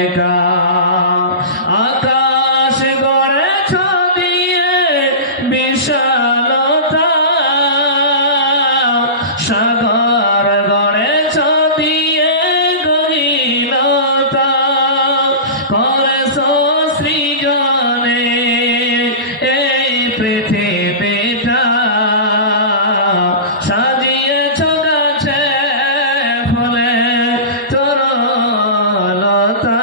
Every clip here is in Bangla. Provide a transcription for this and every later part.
একা। আকাশ গড়েছ দিয়ে বিশালতা, সাগর গড়েছ দিয়ে গহীনতা, করেছ সৃজনে এই পৃথিবীটা, সাজিয়েছ গাছে ফলে তরলতা।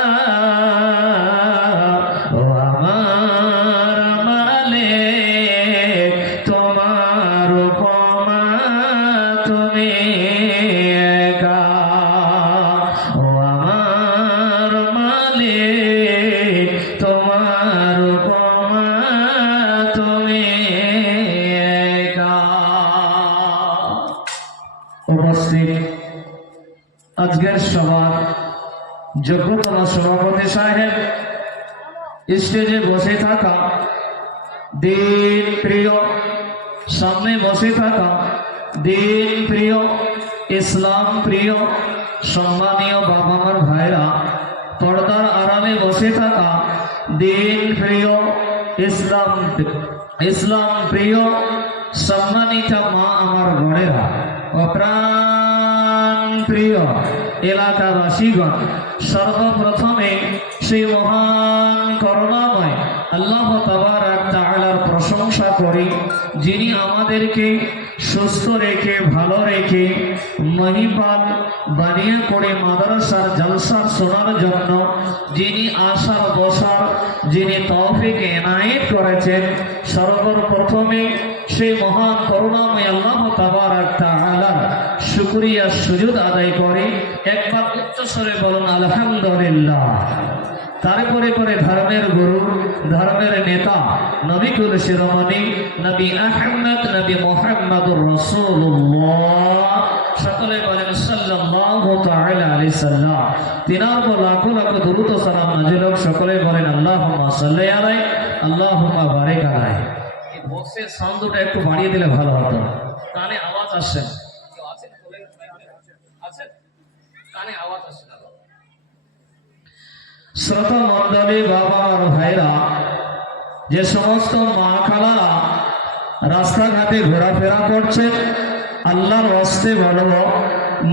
ও আমার মালিক, তোমার উপমা তুমি একা। ও আমার মালিক, তোমার উপমা তুমি একা। উপস্থিত আজকের সভার যোগ্যতম সভাপতি সাহেব, স্টেজে বসে থাকা দিন প্রিয়, সামনে বসে থাকা দিন প্রিয়, ইসলাম প্রিয় সম্মানীয় বাবা মার ভাইরা, পর্দার আড়ালে বসে থাকা দিন প্রিয়, ইসলাম প্রিয় সম্মানিতা মা আমার বোনেরা, অপ্রাণ প্রিয় এলাকাবাসীগণ, সর্বপ্রথমে সেই মহান করুণাময় আল্লাহ তাবারক তাআলার প্রশংসা করি, যিনি আমাদেরকে সুস্থ রেখে ভালো রেখে মহিপাল বানিয়ে করে মাদ্রাসার জলসার শোনার জন্য যিনি আসার বসার যিনি তৌফিক এনায়েত করেছেন, সর্বপ্রথমে সেই মহান করুণাময় আল্লাহ তাবারক তাআলার শুকরিয়া সুজুদ আদায় করে একবার উচ্চ স্বরে বলুন আলহামদুলিল্লাহ। তারপরে পরে ধর্মের গুরু, ধর্মের নেতা, নবী কুল শিরোমণি নবী আহমদ নবী মুহাম্মদুর রাসূলুল্লাহ, সকলে বলেন সাল্লাল্লাহু তাআলা আলাইহি সাল্লাম। তিনার উপর লাখো লাখো দরুদ ও সালাম নাযিল হোক। সকলে বলেন আল্লাহুম্মা সাল্লি আলাইহি আল্লাহুম্মা বারিক আলাইহি। এই বক্সের সাউন্ডটা একটু বাড়িয়ে দিলে ভালো হতো, কানে আওয়াজ আসছে না। আছে কানে আওয়াজ আসছে না। শ্রোতা মন্ডলী, বাবা আর ভাইরা, যে সমস্ত মা খালারা রাস্তাঘাটে ঘোরাফেরা করছেন, আল্লাহর ওয়াস্তে বলবো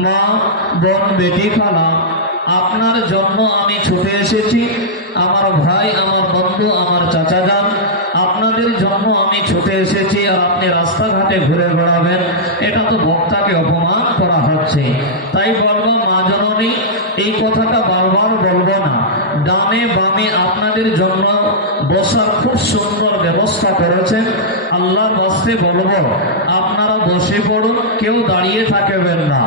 মা বোন বেটি খালা, আপনার জন্য আমি ছুটে এসেছি। আমার ভাই, আমার বন্ধু, আমার চাচা যান, আপনাদের জন্য আমি ছুটে এসেছি। আর আপনি রাস্তাঘাটে ঘুরে বেড়াবেন, এটা তো বক্তাকে অপমান করা হচ্ছে। তাই বলবো মা জননী, এই কথাটা বারবার বলবো না। ডানে বামে আপনাদের জন্য বসার খুব সুন্দর ব্যবস্থা করেছেন। আল্লাহর ওয়াস্তে বলবো আপনারা বসে পড়ুন, কেউ দাঁড়িয়ে থাকবেন না।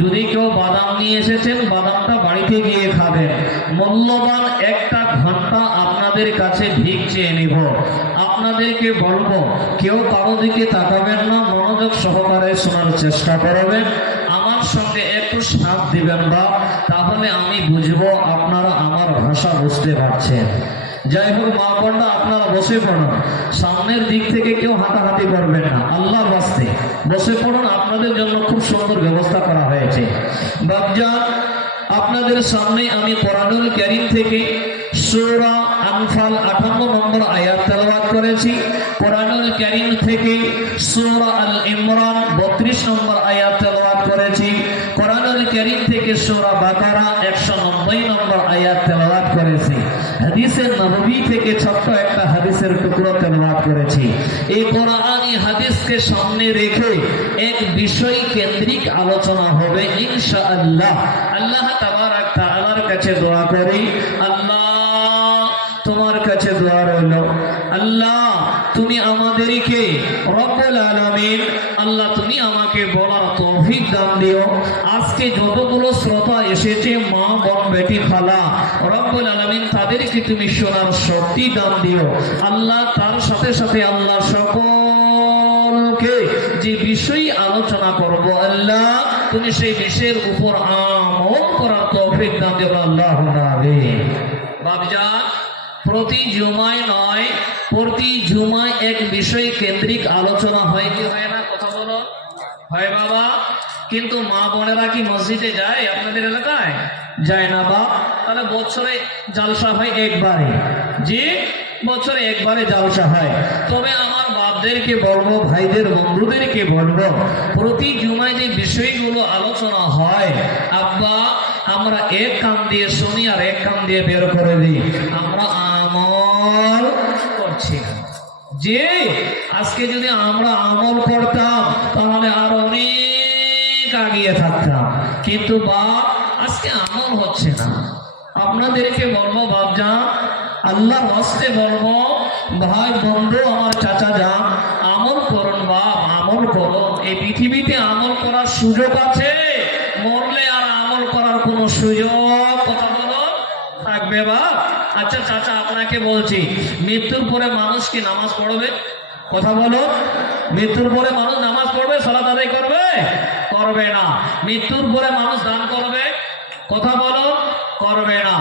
যদি কেউ বাদাম নিয়ে এসেছেন, বাদামটা বাড়িতে গিয়ে খাবেন। মূল্যবান একটা ঘন্টা আপনাদের কাছে ভিক চেয়ে নিব। আপনাদেরকে বলবো কেউ কারো দিকে তাকাবেন না, মনোযোগ সহকারে শোনার চেষ্টা করবেন। আমার সঙ্গে একটু সাথ দিবেন বা, তাহলে আমি বুঝবো আপনারা আমার ভাষা বুঝতে পারছেন। যাই হোক মা বোনরা, আপনারা বসে পড়ুন। সামনের দিক থেকে কেউ হাঁটাহাঁটি করবেন না, আল্লাহর রাস্তে বসে পড়ুন। আপনাদের জন্য খুব সুন্দর ব্যবস্থা করা হয়েছে। বাপজান, আপনাদের সামনে আমি কোরআনুল কারীম থেকে সূরা আনফাল 58 নম্বর আয়াত তেলাওয়াত করেছি। কোরআনুল কারীম থেকে সূরা আল ইমরান 32 নম্বর আয়াত তেলাওয়াত করেছি। কোরআনুল কারীম থেকে সূরা বাকারা 190 নম্বর আয়াত তেলাওয়াত করেছি। হাদিসে নববী থেকে ছোট্ট একটা হাদিসের টুকরো তেলাওয়াত করেছি। এই কোরআনী হাদিসকে সামনে রেখে এক বিষয় কেন্দ্রিক আলোচনা হবে ইনশাআল্লাহ। আল্লাহ তাবারক তাআলার কাছে দোয়া করি, আল্লাহ তোমার কাছে দোয়া রইল, আল্লাহ তুমি আমাদেরকে রব্বুল আলামিন, আল্লাহ তুমি আমাকে বলার তৌফিক দান দিও। আজকে যতগুলো শ্রোতা এসেছে, মা বোন বেটি খালা, রব্বুল আলামিন তাদেরকে তুমি শোনার শক্তি দান দিও। আল্লাহ তার সাথে সাথে আল্লাহ সকলকে যে বিষয় আলোচনা করব, আল্লাহ তুমি সেই বিষয়ের উপর আমল করার তৌফিক দান দিও। আল্লাহুম্মা আমিন। বাপজান, প্রতি জুমায় নয়, প্রতি জুমায় এক বিষয় কেন্দ্রিক আলোচনা হয় কি হয় না? কথা বলো, হয় বাবা। কিন্তু মা বোনেরা কি মসজিদে যায় আপনাদের এলাকায়? যায় না বাপ, তাহলে বছরে জালসা হয় একবারে, যে বছরে একবারে জালসা হয়। তবে আমার বাপদেরকে বলবো, ভাইদের বন্ধুদেরকে বলবো, প্রতি জুমায় যে বিষয়গুলো আলোচনা হয় আব্বা আমরা এক কান দিয়ে শুনি আর এক কান দিয়ে বের করে দিই, আমরা আমল করছি না। যে আজকে যদি আমরা আমল করতাম তাহলে আর অনেক আগিয়ে থাকতাম, কিন্তু বাপ আজকে আমল হচ্ছে না। আপনাদেরকে বলবো বাপজান, আল্লাহর হস্তে বলবো, ভাই বন্ধু আমার চাচা যান, আমল করুন বাপ, আমল করুন। এই পৃথিবীতে আমল করার সুযোগ আছে, মরলে আর আমল করার কোনো সুযোগ কথা বলো থাকবে বাপ। আচ্ছা চাচা আপনাকে বলছি, মৃত্যুর পরে মানুষ কি নামাজ পড়বে? কথা বলো, মৃত্যুর পরে মানুষ নামাজ পড়বে, সালাত আদায় করবে? করবে না। মৃত্যুর পরে মানুষ দান করবে? কথা বলো, করবে না।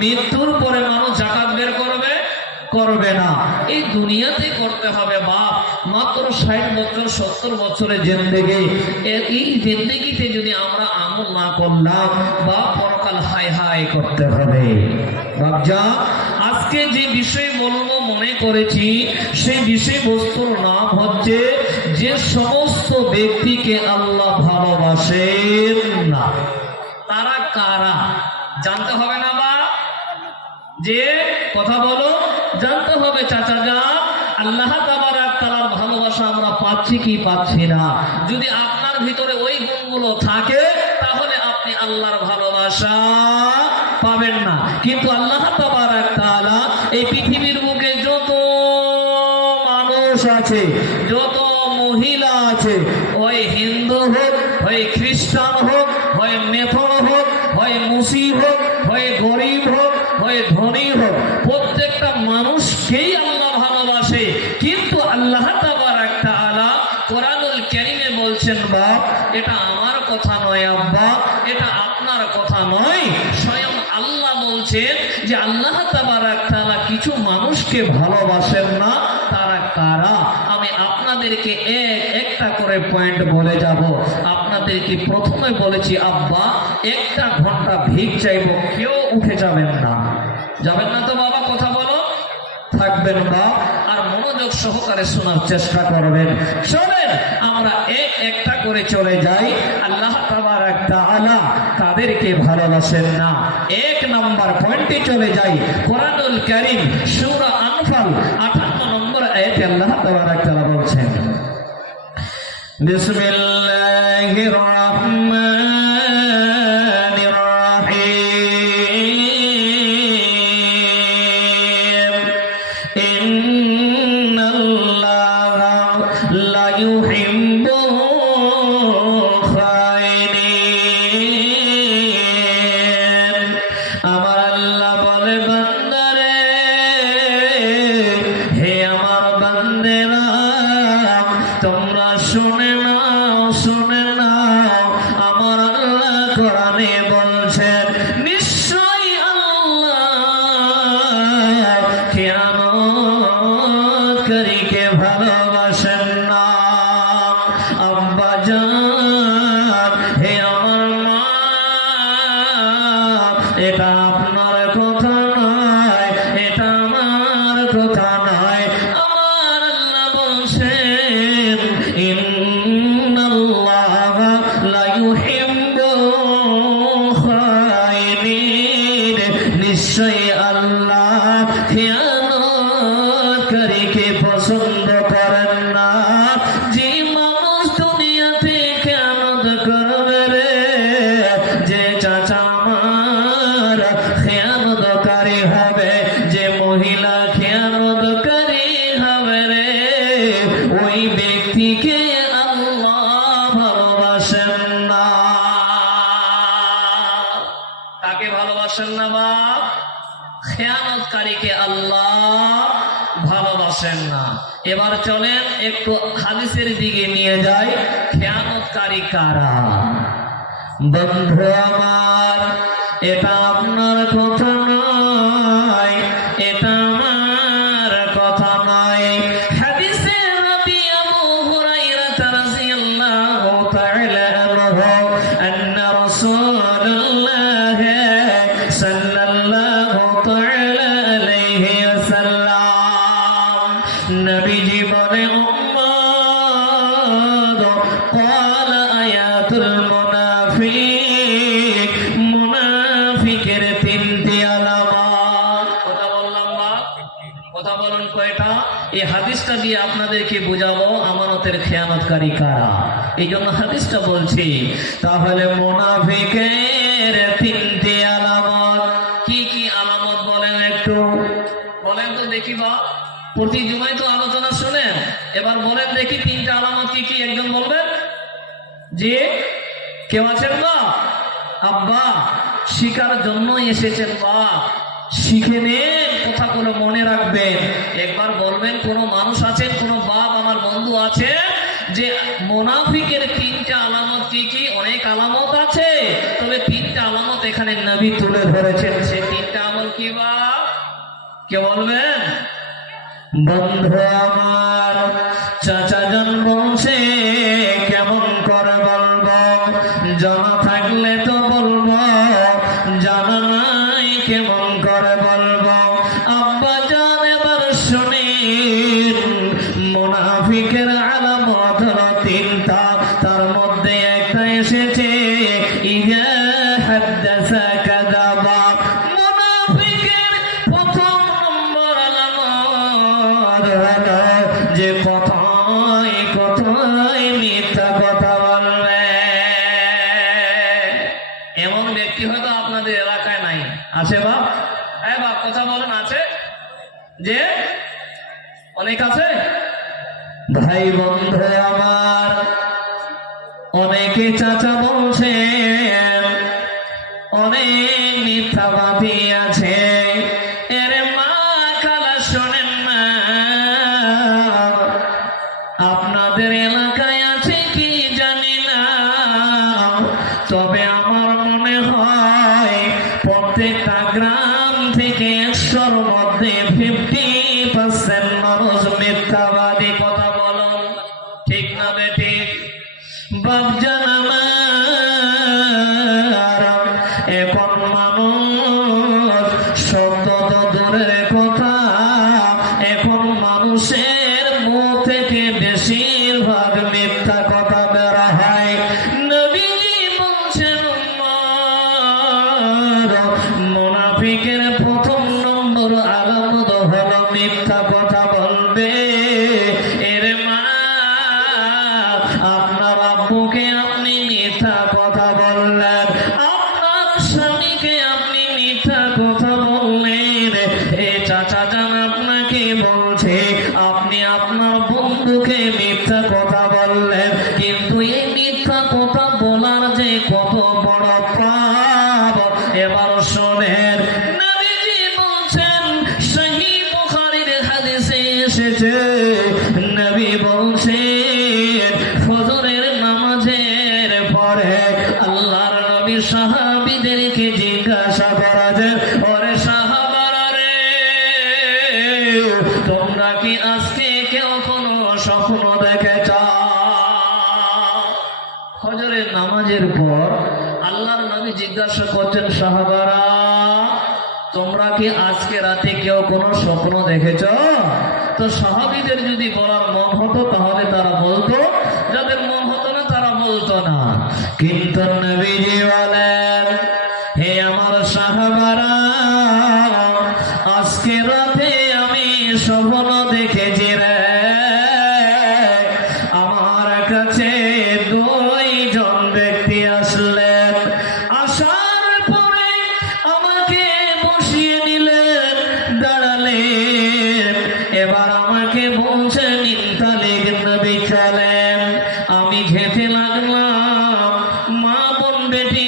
মৃত্যুর পরে মানুষ যাকাত বের করবে? করবে না। এই দুনিয়াতে করতে হবে বাপ। মাত্র 60 বছর 70 বছরের জিন্দেগি, এই জিন্দেগিতে যদি আমরা আমল না করলাম বাপ, পরকাল হাই হাই করতে হবে বাপজা। আজকে যে বিষয় বলবো মনে করেছি, সেই বিষয়বস্তুর নাম হচ্ছে যে সমস্ত ব্যক্তিকে আল্লাহ ভালোবাসেন না তারা কারা, জানতে হবে না বা? যে কথা বলো, জানতে হবে চাচা যা। আল্লাহ তাবারক তাআলার ভালোবাসা আমরা পাচ্ছি কি পাচ্ছি না? যদি আপনার ভিতরে ওই গুণগুলো থাকে তাহলে আপনি আল্লাহর ভালোবাসা পাবেন না। কিন্তু আল্লাহ তাবারক তাআলা এই পৃথিবীর বুকে যত মানুষ আছে, যত মহিলা আছে, ওই হিন্দু হোক, হয় খ্রিস্টান হোক, হয় মেথর হোক, হয় মুসিব হোক, হয় গরিব হোক, হয় ধনী হোক, প্রত্যেকটা মানুষকেই আল্লাহ ভালোবাসে। কিন্তু আল্লাহ তাবারক তাআলা কোরআনুল কারীমে বলছেন বাপ, এটা আমার কথা নয় আব্বা, এটা আপনার কথা নয়, স্বয়ং আল্লাহ বলছেন যে আল্লাহ তাবারক তাআলা কিছু মানুষকে ভালোবাসেন না, তারা কারা? আমি আপনাদেরকে একটা করে পয়েন্ট বলে যাব। আপনাদেরকে প্রথমে বলেছি আব্বা 1 ঘন্টা ভিক চাইবো, কেউ উঠে যাবেন না। যাবেন না তো বাবা? কথা বলো, থাকবেন বা আর মনোযোগ সহকারে শোনার চেষ্টা করবেন। চলেন আমরা একটা করে চলে যাই। আল্লাহ তাবারক তাআলা তাদেরকে ভালোবাসেন না। 1 নম্বর পয়েন্টে চলে যাই। কোরআনুল কারীম সূরা আনফাল 58 নম্বর আয়াতে আল্লাহ তাবারক তাআলা বলছেন, বিসমিল্লাহির রাহমানির রাহিম, ইন্নাল্লাহা লা ইউহিব্বুল খায়িনিন। আমার আল্লাহ বলে, বান্দারে, হে আমার বান্দেরা, তোমরা শুনে নাও, শুনে নাও। আমার আল্লাহ কোরআনে বলছেন, নিশ্চয়ই আল্লাহ খেয়ানতকারীকে ভালোবাসেন না। আব্বা জান, হে আমার মা, এটা আপনার কথা নয়, এটা আমার কথা নয়। আমার আল্লাহ বলছেন, ইন্নাল্লাহা লা ইউহিব্বুল খায়িনিন, নিশ্চয়ই আল্লাহ খেয়ানতকারীকে পছন্দ করেন না। যে মানুষ দুনিয়াতে খেয়ানত করবে রে, যে চাচা আমার খেয়ানতকারী হবে, যে মহিলা খেয়ানতকারী হবে রে, ওই ব্যক্তিকে আল্লাহ ভালোবাসেন না। কাকে ভালোবাসেন না বাপ? খেয়ানতকারীকে আল্লাহ ভালোবাসেন না। এবার চলেন একটু হাদিসের দিকে নিয়ে যাই। খেয়ানতকারী কারা? বন্ধু আমার, এটা আপনার কথা নয়, এটা আমার কথা নয়। হাদিসে নবী আবু হুরায়রা রাদিয়াল্লাহু তাআলা আনহু আন্না রাসূলুল্লাহ এই হাদিসটা দিয়ে আপনাদেরকে বোঝাবো আমানতের খেয়ানতকারী কারা। এই জন্য হাদিসটা বলছি। তাহলে মুনাফিকের তিনটি আলামত কি কি আলামত বলেন, একটু বলেন তো দেখি। বা প্রতি জুমায় তো আলোচনা শুনেন, এবার বলেন দেখি তিনটা আলামত কি কি, একজন বলবেন। যে কেউ আছেন বা আব্বা শিখার জন্য এসেছেন, বা শিখে নেন, কথাগুলো মনে রাখবেন। একবার বলবেন কোন মানুষ আছেন, কোন বাপ আমার বন্ধু আছে যে মুনাফিকের তিনটা আলামত কি কি? অনেক আলামত আছে, তবে তিনটা আলামত এখানে নবী তুলে ধরেছেন। সেই তিনটা আমল কি বা কে বলবেন? বন্ধু আমার চাচা জন বলছে, কেমন করে বলবো? জানা থাকলে তো বলবো, জানা নাই কেমন করে বলবো? আব্বা জান এবার শুনেন, মুনাফিকের আলামত হলো তিনটা। তার মধ্যে একটা এসেছে ইযা হাদাসা কাযাবা। মুনাফিকের প্রথম নম্বর আলামত হলো যে কথায় কথায় মিথ্যা কথা বলবে। এমন ব্যক্তি হয়তো আপনাদের এলাকায় নাই, আছে বাপ? হ্যাঁ বাপ, কথা বলেন, আছে যে অনেক আছে। ভাই বন্ধু আমার, অনেকে চাচা বলছেন, অনেক মিথ্যাবাদী আছে। এর মা খালা শোনেন না, আপনাদের এলাকায় আছে কি জানি না, তবে আমার মনে হয় প্রত্যেকটা গ্রাম থেকে 100-র মধ্যে 50% মানুষ মিথ্যাবাদী। কথা বলুন, ঠিক না বেঠিক? বাপ জান আমার, এখন মানুষ শব্দ তো দূরের কথা, এখন মানুষের মুখ থেকে বেশিরভাগ মিথ্যা কথা বের হয়। নবীজি বলছেন মুনাফিকের প্রথম নম্বর আলামত হলো মিথ্যা কথা বলবে। এর মা, আপনার আব্বুকে আপনি মিথ্যা কথা বললেন, আপনার স্বামীকে আপনি মিথ্যা কথা বললেন। এ চাচা জান আপনাকে বলছে, আপনি আপনার বন্ধুকে মিথ্যা কথা বললেন। কিন্তু এই মিথ্যা কথা বলার যে কত বড় পাপ, এবার শোনেন। নবীজি বলছেন, সহিহ বুখারীর হাদিসে এসেছে, নবী বলছেন ফজরের নামাজের পরে আল্লাহর নবী সাহাবীদেরকে জিজ্ঞাসা করা যে, ওরে সাহাবারা রে, তোমরা কি আজকে কেউ কোনো স্বপ্ন দেখেছ? ফজরের নামাজের পর আল্লাহর নবী জিজ্ঞাসা করছেন, সাহাবারা তোমরা কি আজকে রাতে কেউ কোনো স্বপ্ন দেখেছ? তো সাহাবীদের যদি বলার মন হতো তাহলে তারা বলতো, যাদের মন হতো না তারা বলতো না। কিন্তু নবীজি বলেন, হে আমার সাহাবারা, আজকে রাতে আমি স্বপ্ন দেখেছি রে। আমার কাছে 2 জন ব্যক্তি আসলেন, আসার পরে আমাকে বসিয়ে নিলেন, দাঁড়ালেন, এবার আমাকে বলছেন ইনতালিক নবী চলেন। আমি খেতে লাগলাম, মা বোন বেটি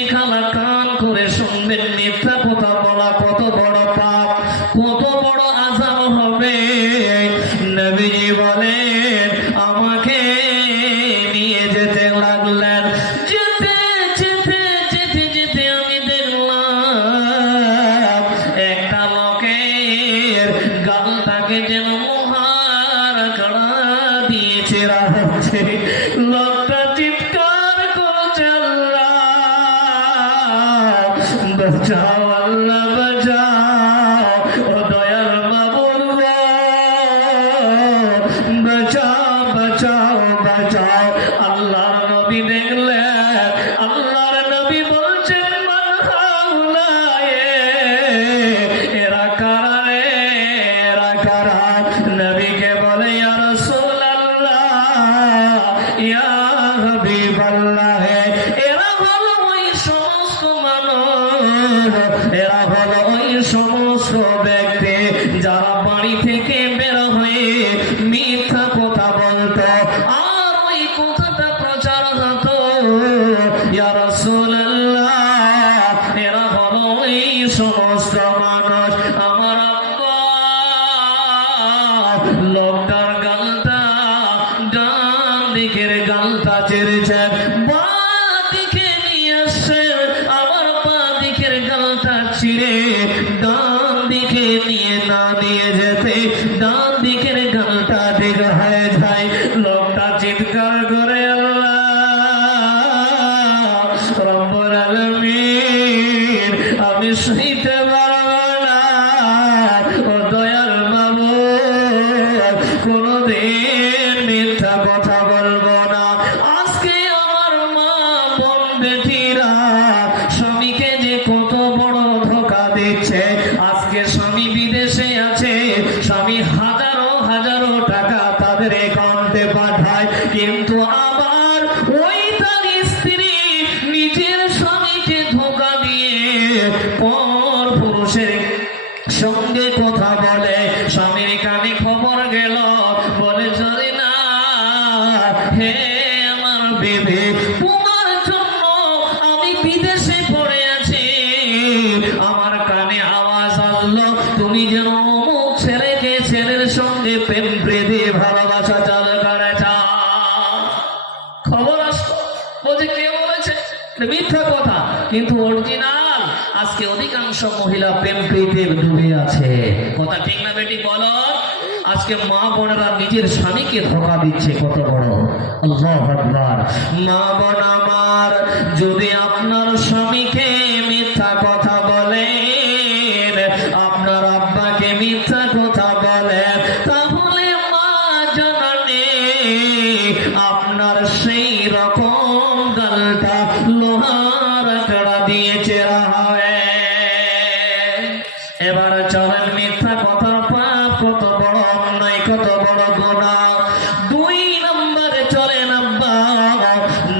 সমস্ত ব্যক্তি যারা বাড়ি থেকে বের হয়ে মিথ্যা কথা বলতো আর ওই কথাটা প্রচার হতো, ইয়া রাসূলুল্লাহ, এরা হলো ওই সমস্ত মানুষ। আমার আব্বা লোকটার গালটা ডান দিকের গালটা চেড়েছেন, বাঁ দিকে নিয়ে আসছে, আবার বাঁ দিকের গালটা ছিঁড়ে ডান দিকে নিয়ে যেতে ডান দিকের গালটা ঠিক হয়ে যায়। লোকটা চিৎকার করে, আল্লাহ রব্বুল আলামিন, আমি সইতে পারবো না, ও দয়াল মাবুদ, কোনদিন মিথ্যা কথা বলবো না। আজকে আমার মা বোন বেটিরা স্বামীকে যে কত বড় ধোঁকা দিচ্ছে। আজকে স্বামী বিদেশে আছে, স্বামী হাজারো হাজারো টাকা তাদের অ্যাকাউন্টে পাঠায়, কিন্তু আবার ওই তার স্ত্রী নিজের স্বামীকে ধোঁকা দিয়ে পর পুরুষের সঙ্গে কথা বলে। স্বামীর কানে খবর গেল, বলে চলে না, হে আমার বেবি, তোমার জন্য আমি বিদেশে পড়ে আছি, আমার কানে আওয়াজ আসলো তুমি যেন অমুক ছেলেকে ছেলের সঙ্গে প্রেম প্রীতি ভালোবাসা চালু করেছ। খবর আসতো, বলছে কে বলেছে, মিথ্যা কথা, কিন্তু অরিজিনাল। আজকে অধিকাংশ মহিলা প্রেম প্রীতিতে ডুবে আছে। কথা ঠিক না বেটি বলো? আজকে মা বোনেরা নিজের স্বামীকে ধোঁকা দিচ্ছে, কত বড়। আল্লাহু আকবার। মা বোন আমার, যদি আপনার স্বামীকে মিথ্যা কথা বলেন, আপনার আব্বাকে মিথ্যা কথা বলেন, তাহলে মা জানে আপনার সেই রকম গালটা লোহার কাঁড়া দিয়ে চেরা হবে। এবার চলেন, মিথ্যা কথার পাপ কত বড় অন্যায়, কত বড় গুনাহ। 2 নম্বরে চলেন আব্বা,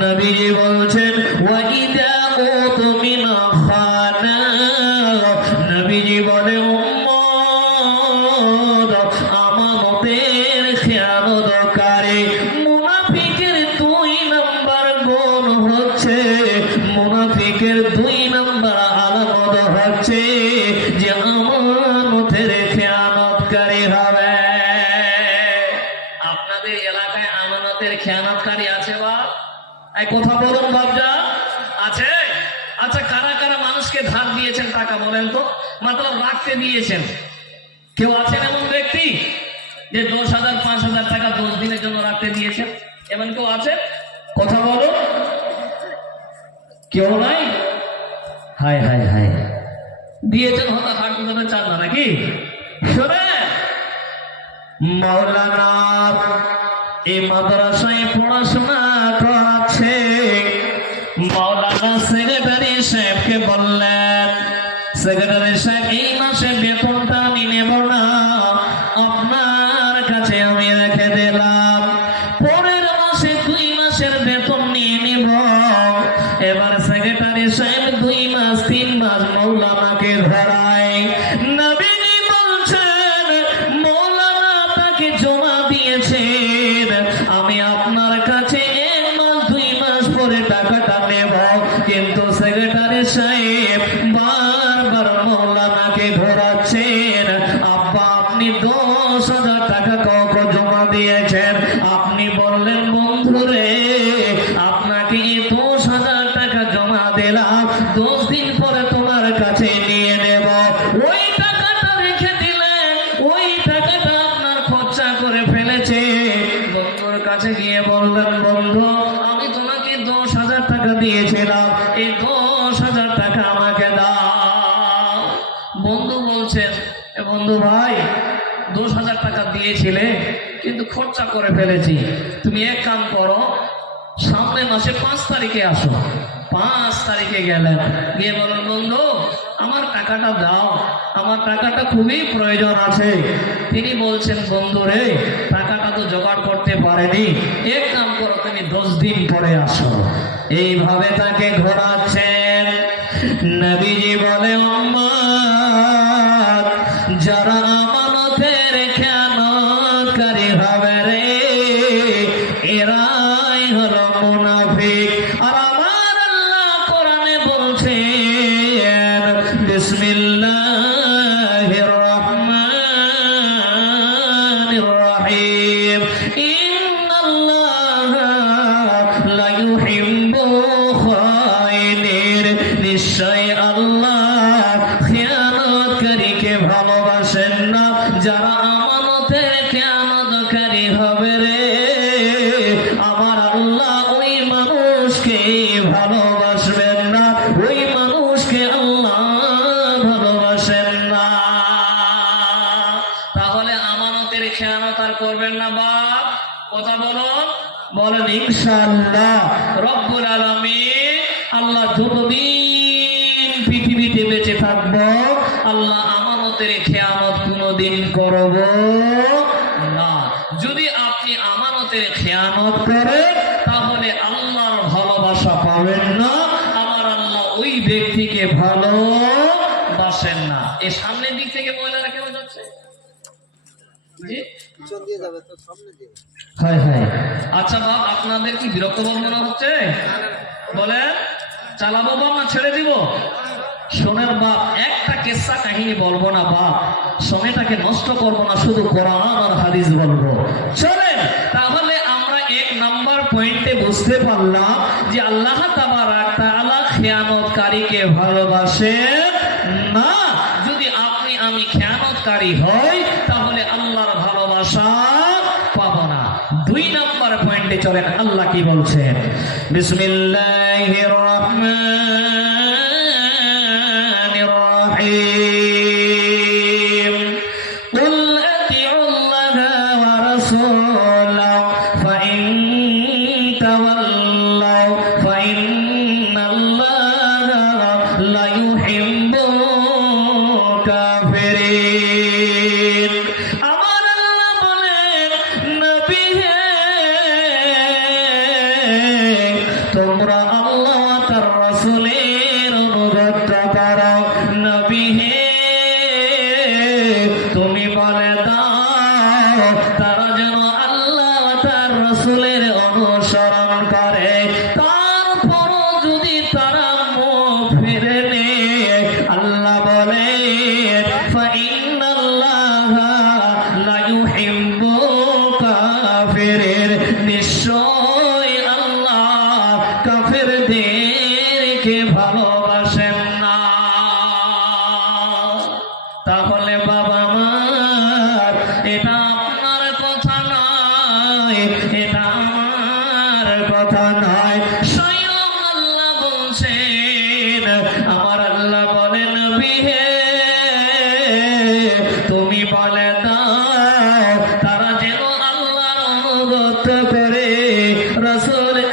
নবীজি বলছেন ওয়াইদা উতমিনা খানা। নবীজি বলে উম্মত, আমানতের খেয়ানতকারী। মুনাফিকের 2 নম্বর গুণ হচ্ছে, মুনাফিকের 2 নম্বর আলামত হচ্ছে যে আমানতের খেয়ানতকারী হবে। আপনাদের এলাকায় আমানতের খেয়ানতকারী আছে বা? এই কথা বলুন বাবজা, আছে? আচ্ছা, কারা কারা মানুষকে ধার দিয়েছেন টাকা বলেন তো, মতলব রাখতে দিয়েছেন? কেউ আছেন এমন ব্যক্তি যে 10,000 5,000 টাকা 10 দিনের জন্য রাখতে দিয়েছেন? এমন কেউ আছে? কথা বলো, কেউ নাই? হায় হায় হায়, দিয়েছেন হতা থাকতে দেবেন চান না নাকি? শোনে, মাওলানা এই মাদ্রাসায় পড়াশোনা করাচ্ছে, মাওলানা সেক্রেটারি সাহেবকে বললেন, সেক্রেটারি সাহেব এই মাসে বেতনটা আমি নেব না, আপনার কাছে আমি রেখে দিলাম, পরের মাসে 2 মাসের বেতন নিয়ে নেব। এবার সেক্রেটারি সাহেব 2 মাস 3 মাস মাওলানাকে ধরায়। নবীজি বলছেন, মাওলানা তাকে জমা দিয়েছেন, আমি আপনার কাছে 1 মাস 2 মাস পরে টাকাটা নেব, কিন্তু সেক্রেটারি সাহেব বারবার মাওলানাকে ধরাচ্ছেন। আব্বা, আপনি 10,000 টাকা কাউকে জমা দিয়েছেন, আপনি বললেন বন্ধুরে আপনাকে 10,000 টাকা জমা দিলাম, 10 দিন পরে তোমার কাছে নিয়ে নেব। ওই টাকাটা রেখে দিলেন, ওই টাকাটা আপনার খরচা করে ফেলেছে। বন্ধুর কাছে গিয়ে বললেন, বন্ধু আমি তোমাকে 10,000 টাকা দিয়েছিলাম, এই 10,000 টাকা আমাকে দাও। বন্ধু বলছেন, বন্ধু ভাই 10,000 টাকা দিয়েছিলে কিন্তু খরচা করে ফেলেছি, তুমি এক কাম করো, সামনের মাসে 5 তারিখে আসো। 5 তারিখে গেলেন, গিয়ে বলেন বন্ধু আমার টাকাটা দাও, আমার টাকাটা খুবই প্রয়োজন আছে। তিনি বলছেন, বন্ধু রে টাকাটা তো জোগাড় করতে পারেনি, এক কাম করো তুমি 10 দিন পরে আসো। এইভাবে তাকে ঘোরাচ্ছেন। নবীজি বলে, উম্মত যারা আমানতের খেয়ানতকারী হবে রে এরাই হলো মুনাফিক। আর আমার আল্লাহ কোরআনে বলছেন বিসমিল্লাহির রহমানির রহিম ইন্নাল্লাহা লা ইউহিব্বু খায়িনিন, নিশ্চয় আল্লাহ খেয়ানতকারীকে ভালোবাসেন না। যারা আমানতের খেয়ানতকারী হবে রে আমার আল্লাহ ওই মানুষকে ভালোবাসবেন না, ওই মানুষকে আল্লাহ ভালোবাসেন না। তাহলে আমানতের খেয়ানত আর করবেন না বাপ, কথা বলুন, বলেন ইনশাআল্লাহ। রব্বুল আলামিন আল্লাহ যতদিন পৃথিবীতে বেঁচে থাকবো আল্লাহ আমানতের খেয়ানত কোনোদিন করব না। যদি আপনি আমানতের খেয়ানত করেন তাহলে আল্লাহর ভালোবাসা পাবেন না, আমার আল্লাহ ওই ব্যক্তিকে ভালোবাসেন না। এই সামনের দিক থেকে মহিলারা কেমন যাচ্ছে? আচ্ছা বাপ, আপনাদের কি বিরক্ত মনে হচ্ছে? বলেন চালাবো বাপ না ছেড়ে দিব? শোনেন বাপ, একটা কিসসা কাহিনী বলবো না বাপ, সময়টাকে নষ্ট করবো না, শুধু কোরআন আর হাদিস বলবো। চলেন তাহলে আমরা এক নাম্বার পয়েন্টে বুঝতে পারলাম যে আল্লাহ তাবারক তাআলা খেয়ানতকারীকে ভালোবাসেন না। যদি আপনি আমি খেয়ানতকারী হই তাহলে আল্লাহর ভালোবাসা পাবো না। দুই নাম্বার পয়েন্টে চলেন, আল্লাহ কি বলছেন? বিসমিল্লাহির রহমানির রহিম কুল আতিউল্লাহা ওয়া রাসূলাহু ফাইন তাওয়াল্লাউ ফাইন্নাল্লাহা লা ইউহিব্বুল কাফিরিন। আমার আল্লাহ বলেন নবী হে তোমরা আল্লাহ তার রাসূলের অনুগত করো। নবী হে তুমি বলে দাও তারা যেন আল্লাহ তার রাসূলের অনুসরণ করে, তারপরও যদি তারা মুখ ফিরে নেয় আল্লাহ বলে ফাইন্নাল্লাহা লা ইউহিব্বুল কাফিরিন, নিশ্চয় আল্লাহ কাফেরদেরকে ভালোবাসেন না। তাহলে বাবা আমার এটা আপনার কথা নয়, এটা আমার কথা নয়, স্বয়ং আল্লাহ বলছেন। আমার আল্লাহ বলেন নবী হে তুমি বলে দাও তারা যেন আল্লাহর অনুগত করে, রাসূলের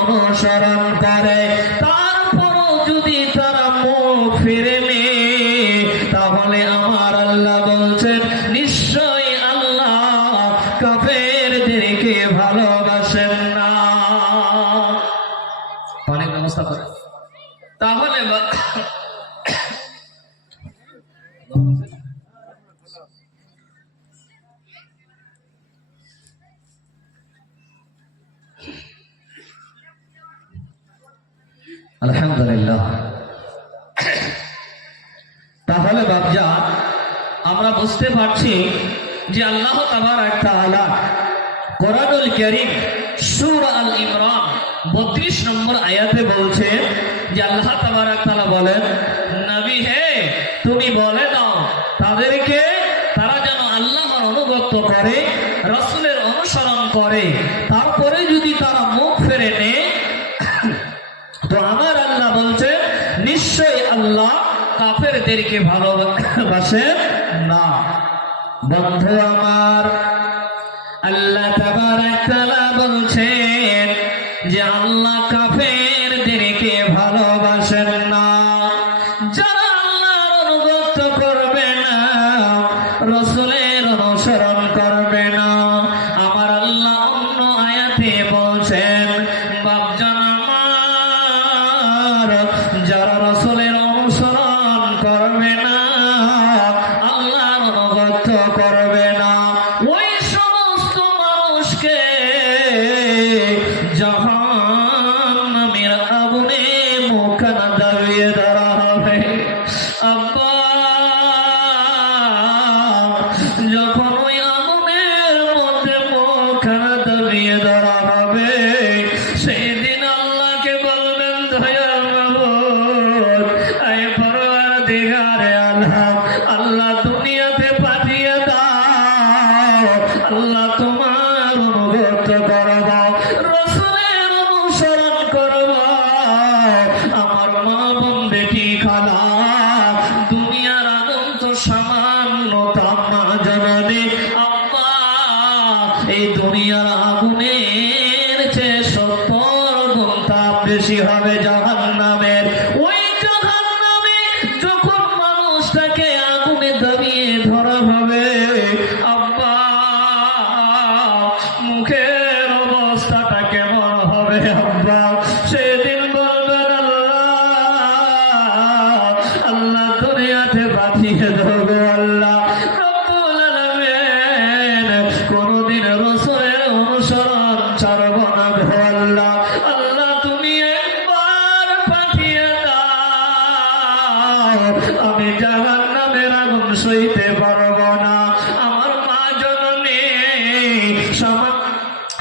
অনুসরণ করে, তারপরও যদি তারা মুখ ফিরে নেয় তাহলে আমার আল্লাহ বলছেন নিশ্চয় আল্লাহ কাফেরদেরকে ভালোবাসেন না। অনেক ব্যবস্থা করে তাহলে আলহামদুলিল্লাহ। তাহলে বাপজা আমরা বুঝতে পারছি যে আল্লাহ তাবারক তাআলা কোরআনুল কারীম সূরা আল ইমরান 32 নম্বর আয়াতে বলছেন যে আল্লাহ তাবারক তাআলা বলেন নবী হে তুমি বলে দাও তাদেরকে তারা যেন আল্লাহর অনুগত করে, রাসূলের অনুসরণ করে, তারপরে যদি তারা মুখ ফিরে নেয় তো আমার আল্লাহ বলছে নিশ্চয় আল্লাহ কাফেরদেরকে ভালোবাসেন না। বন্ধু আমার, আল্লাহ তাবারক তাআলা বলছেন যে আল্লাহ কাফেরদেরকে ভালোবাসেন না। যারা আল্লাহর অনুগত করবে না, রাসূলের অনুসরণ করবে না, আমার আল্লাহ অন্য আয়াতে বলছেন বাপজান আমার যারা রাসূলের অনুসরণ পরওয়ারদিগারে আলম আল্লাহ দুনিয়াতে পাঠিয়ে দাও আল্লাহ তোমার অনুগত করব রাসূলের অনুসরণ করব আমার মা বোন বেটি খালা দুনিয়ার আগুন তো সামান্য তামা জননী আম্মা এই দুনিয়ার আগুনের চেয়ে 70 গুণ তাপ বেশি হবে জাহান্নামের ওই জাহান্নামে যখন মানুষটাকে আগুনে দাবিয়ে ধরা হবে আব্বা মুখের অবস্থাটা কেমন হবে আব্বা সেদিন বলবেন আল্লাহ দুনিয়াতে পাঠিয়ে দেবো আল্লাহ রব্বুল আলামিন কোনদিন রাসূলের অনুসরণ ছাড়ব না গো আল্লাহ আল্লাহ তুমি একবার পাঠিয়ে দাও আমি জাহান্নামের আগুন সইতে পারব না আমার মা জননী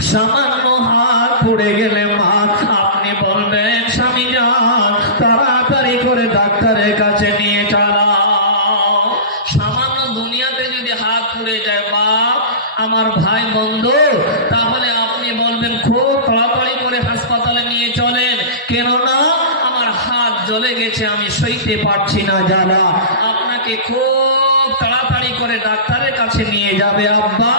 সামান্য হাত পুড়ে গেলে মা আপনি বলবেন স্বামী যান তাড়াতাড়ি করে ডাক্তারের কাছে নিয়ে চালাও সামান্য দুনিয়াতে যদি হাত পুড়ে যায় বাপ আমার ভাই বন্ধু তাহলে আপনি বলবেন খুব তাড়াতাড়ি করে হাসপাতালে নিয়ে চলেন কেননা আমার হাত জ্বলে গেছে আমি সইতে পারছি না জ্বালা আপনাকে খুব তাড়াতাড়ি করে ডাক্তারের কাছে নিয়ে যাবে আব্বা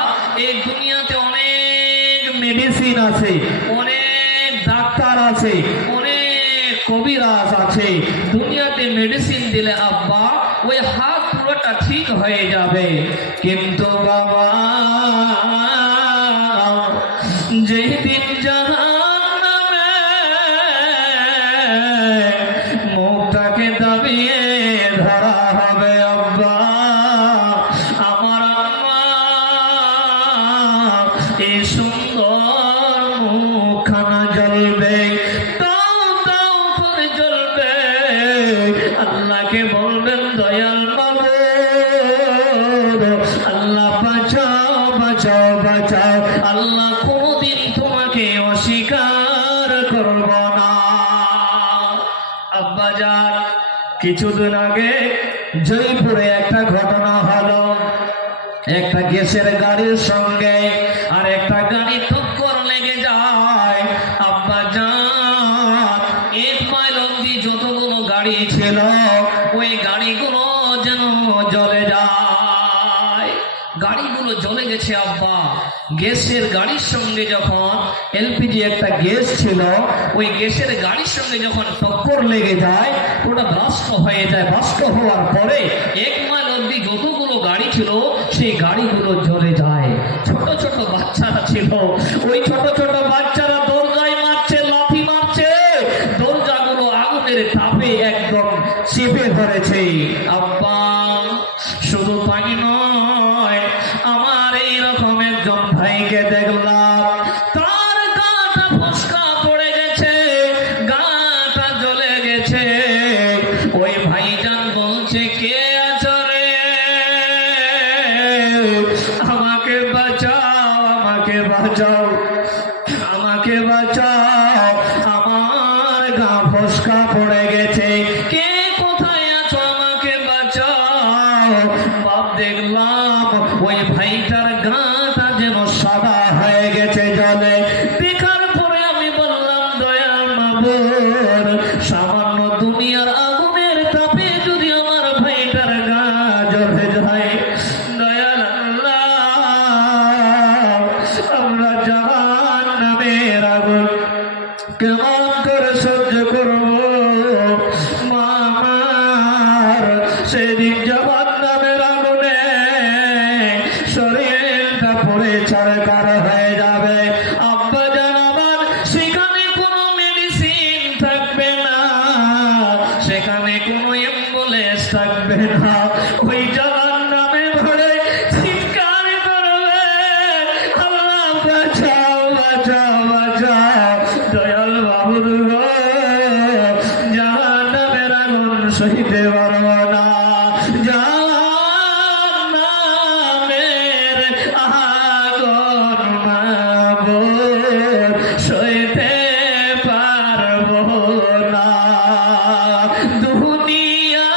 এই দুনিয়াতে অনেক মেডিসিন আছে অনেক ডাক্তার আছে অনেক কবিরাজ আছে দুনিয়াতে মেডিসিন দিলে আব্বা ওই হাত পুরোটা ঠিক হয়ে যাবে কিন্তু বাবা যেই দিন জাহান্নামে মুখটাকে দাবিয়ে ধরা হবে আব্বা আমার আম্মা এই সুন্দর মুখখানা জ্বলবে তাও তাও করে জ্বলবে আল্লাহকে বলবেন দয়াল মাবুদ আল্লাহ বাঁচাও বাঁচাও বাঁচাও আল্লাহ কোনদিন তোমাকে অস্বীকার করব না আব্বাজান কিছুদিন আগে জয়পুরে একটা ঘটনা হলো একটা গ্যাসের গাড়ির সঙ্গে আর একটা গাড়ি টক্কর লেগে যায় আব্বাজান 1 মাইল অবধি যতগুলো গাড়ি ছিল ওই গাড়িগুলো যেন জ্বলে যায় গাড়িগুলো জ্বলে গেছে আব্বা গ্যাসের গাড়ির সঙ্গে যখন এলপিজি একটা গ্যাস ছিল ওই গ্যাসের গাড়ির সঙ্গে যখন টক্কর লেগে যায় ওটা বাষ্প হয়ে যায় বাষ্প হওয়ার পরে 1 মাইল অবধি যতগুলো গাড়ি ছিল সেই গাড়িগুলো জ্বলে যায় ছোট ছোট বাচ্চারা ছিল ওই ছোট ছোট বাচ্চারা দরজায় মারছে লাথি মারছে দরজাগুলো আগুনের তাপে একদম চেপে ধরেছে আব্বা শুধু পানি নয় আমার এইরকম একজন ভাইকে দেখলাম তার গাটা ফসকা পড়ে গেছে গাটা জ্বলে গেছে ওই ভাইজান বলছে কে আছো রে আমাকে বাঁচাও আমাকে বাঁচাও আমাকে বাঁচাও আমার গা ফসকা পড়ে গেছে কে কোথায় আছো আমাকে বাঁচাও বাপ দেখলাম ওই ভাইটার গাটা যেন সাদা হয়ে গেছে জলে দেখার পরে আমি বললাম দয়াল মাবুদ সামান্য দুনিয়ার আগুনের তাপে যদি আমার ভাইটার গা জ্বলে যায় দয়াল আল্লাহ আমরা জাহান্নামের আগুন কেমন করে সহ্য করব মামার সেদিন জাহান্নামের আগুনে শরীরটা পুড়ে ছারখার হয়ে যাবে আব্বা জান আমার সেখানে কোনো মেডিসিন থাকবে না সেখানে কোনো অ্যাম্বুলেন্স থাকবে না ওই জাহান্নামে ভরে চিৎকার করবে আল্লাহ বাঁচাও বাঁচাও বাঁচাও দয়াল বাবুর গো জাহান্নামের আগুন সইতে পারব না জাহান্নামের আগুন মাবুদ সইতে পারব না দুনিয়া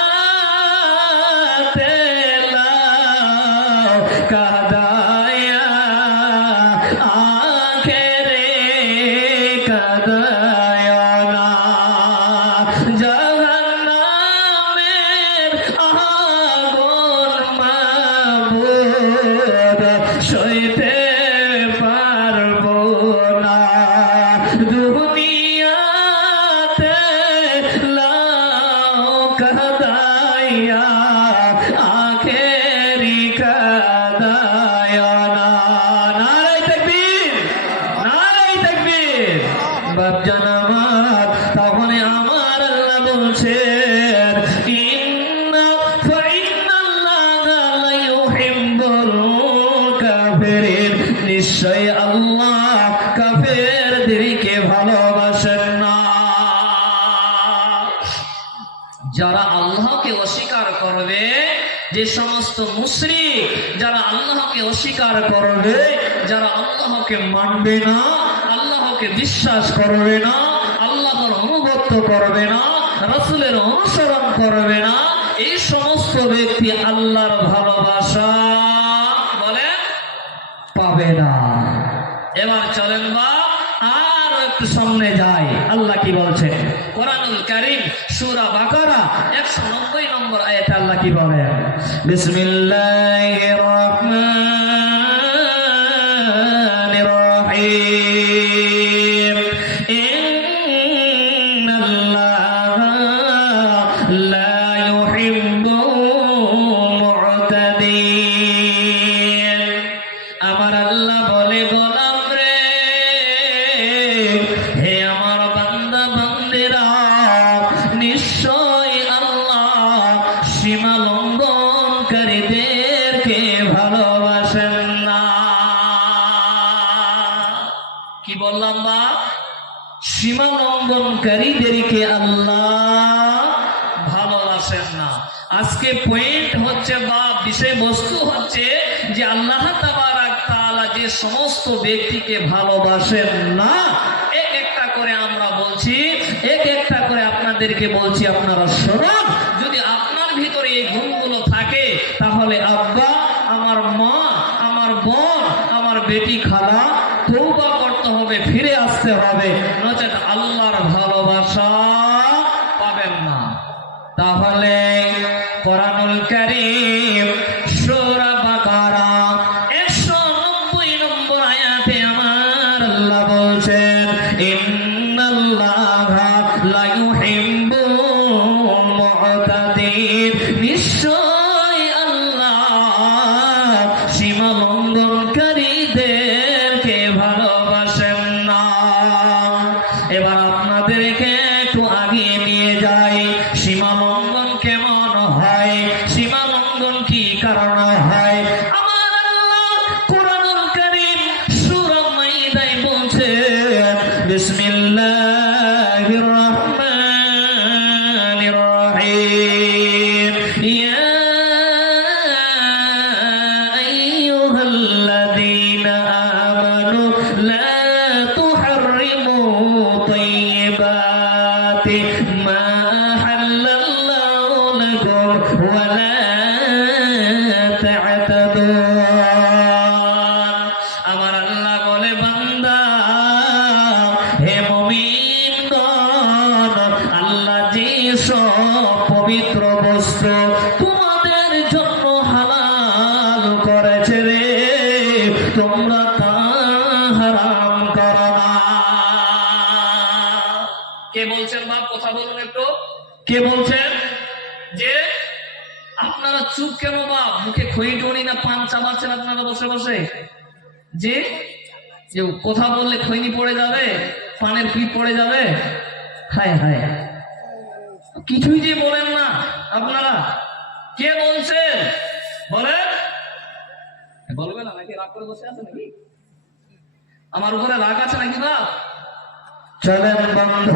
या आखिरी कदायाना नारे तकबीर बापजान আমার তখন আমার আল্লাহ বলছেন ইন্না ফাইন্নাল্লাহা লা ইউহিব্বুল কাফিরিন নিশ্চয় আল্লাহ কাফেরদেরকে ভালোবাসেন না যারা আল্লাহকে অস্বীকার করবে যে সমস্ত মুশরিক যারা আল্লাহকে অস্বীকার করবে যারা আল্লাহকে মানবে না আল্লাহকে বিশ্বাস করবে না আল্লাহর অনুগত করবে না রাসূলের অনুসরণ করবে না এই সমস্ত ব্যক্তি আল্লাহর ভালোবাসা বলে পাবে না এবার চলেন বা আর একটু সামনে যাই আল্লাহ কি বলছেন কোরআনুল কারীম সূরা বাকারা 190 নম্বর আয়াতে আল্লাহ কি বলেন বিসমিল্লাহির রহমানির রহিম ইন্নাল্লাহা লা ইউহিব্বুল মু'তাদিন আমার আল্লাহ বলে গোলাম রে হে আমার বান্দা বান্দিরা নিশ্চয় আল্লাহ সীমা লঙ্ঘনকারীদেরকে ভালোবাসেন না কি বললাম বা সীমা লঙ্ঘনকারীদেরকে আল্লাহ ভালোবাসেন না আজকে পয়েন্ট হচ্ছে বা বিষয়বস্তু হচ্ছে যে আল্লাহ তাবারক তাআলা যে সমস্ত ব্যক্তিকে ভালোবাসেন না এক একটা করে আমরা বলছি এক একটা করে আপনাদেরকে বলছি আপনারা শুনুন যদি আপনার ভিতরে এই গুণগুলো থাকে তাহলে আব্বা আমার মা আমার বোন আমার বেটি খালা তওবা করতে হবে ফিরে আসতে হবে নচেত আল্লাহর ভালোবাসা পাবেন না তাহলে কোরআনুল কারীম সূরা বাকারা 190 নম্বর আয়াতে আমার আল্লাহ বলছেন ইন্নাল্লাহা লা ইউহিব্বুল মু'তাদিন নিশ্চয় আল্লাহ সীমা লঙ্ঘনকারীদেরকে ভালোবাসেন না এবার আপনাদেরকে একটু আগিয়ে নিয়ে যাই সীমা লঙ্ঘন কেমন হয় সীমা লঙ্ঘন কি কারণে হয় আমার আল্লাহ কোরআনুল কারীম সূরা মাইদায় বলছেন বিসমিল্লাহির রহমানির রহিম ইয়া আইয়ুহাল্লাযীনা আমানু লা তুহাররিমু তাইয়্যিবাতি মা আহাল্লাল্লাহু লাকুম ওয়া লা তা'তাদুন আমার আল্লাহ বলে বান্দা হে মুমিনগণ আল্লাহ যে সব পবিত্র বস্তু তোমাদের জন্য হালাল করেছে রে তোমরা তা হারাম করো না কে বলছেন বাপ কথা বলুন একটু কে বলছেন যে আপনারা চুপ কেন বাপ মুখে খই টনি না পান চাবাচ্ছেন আপনারা বসে বসে যে যে কথা বললে খৈনি পড়ে যাবে পানের পিঠ পড়ে যাবে হায় হায় কিছুই যে বলেন না আপনারা কে বলছেন বলেন বলবে না নাকি রাগ করে বসে আছে নাকি আমার উপরে রাগ আছে নাকি বাপ চলেন বন্ধু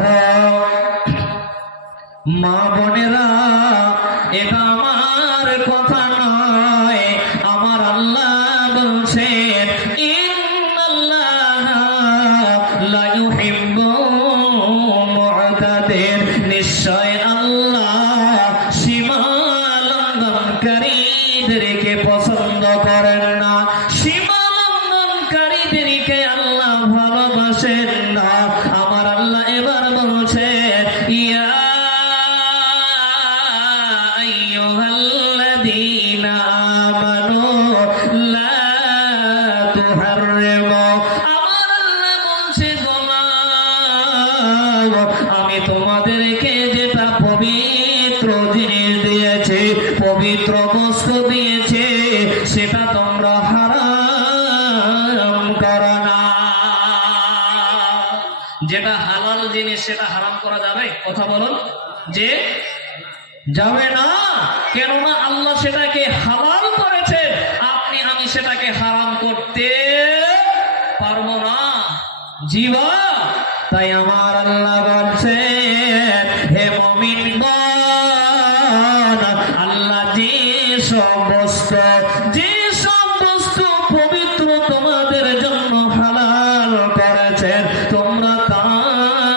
মা বোনেরা এটা আমার কথা নয় আমার আল্লাহ বলছেন ইন্নাল্লাহা লা ইউহিব্বুল মু'তাদিন নিশ্চয় আল্লাহ সীমা লঙ্ঘনকারীদেরকে পছন্দ করেন না সীমা লঙ্ঘনকারীদেরকে আল্লাহ ভালোবাসেন না আমার আল্লাহ এবার বলছেন ইয়া আইয়ুহাল্লাযীনা পবিত্র বস্তু দিয়েছে সেটা তোমরা হারাম করো না। যেটা হালাল জিনিস সেটা হারাম করা যাবে? কথা বলুন যে যাবে না। কেননা আল্লাহ সেটাকে হালাল করেছে, আপনি আমি সেটাকে হারাম করতে পারবো না। জীবা তাই আমার আল্লাহ বলছে, হে মুমিনগণ, আল্লাহ যে সব বস্তু পবিত্র তোমাদের জন্য হালাল করেছেন তোমরা তা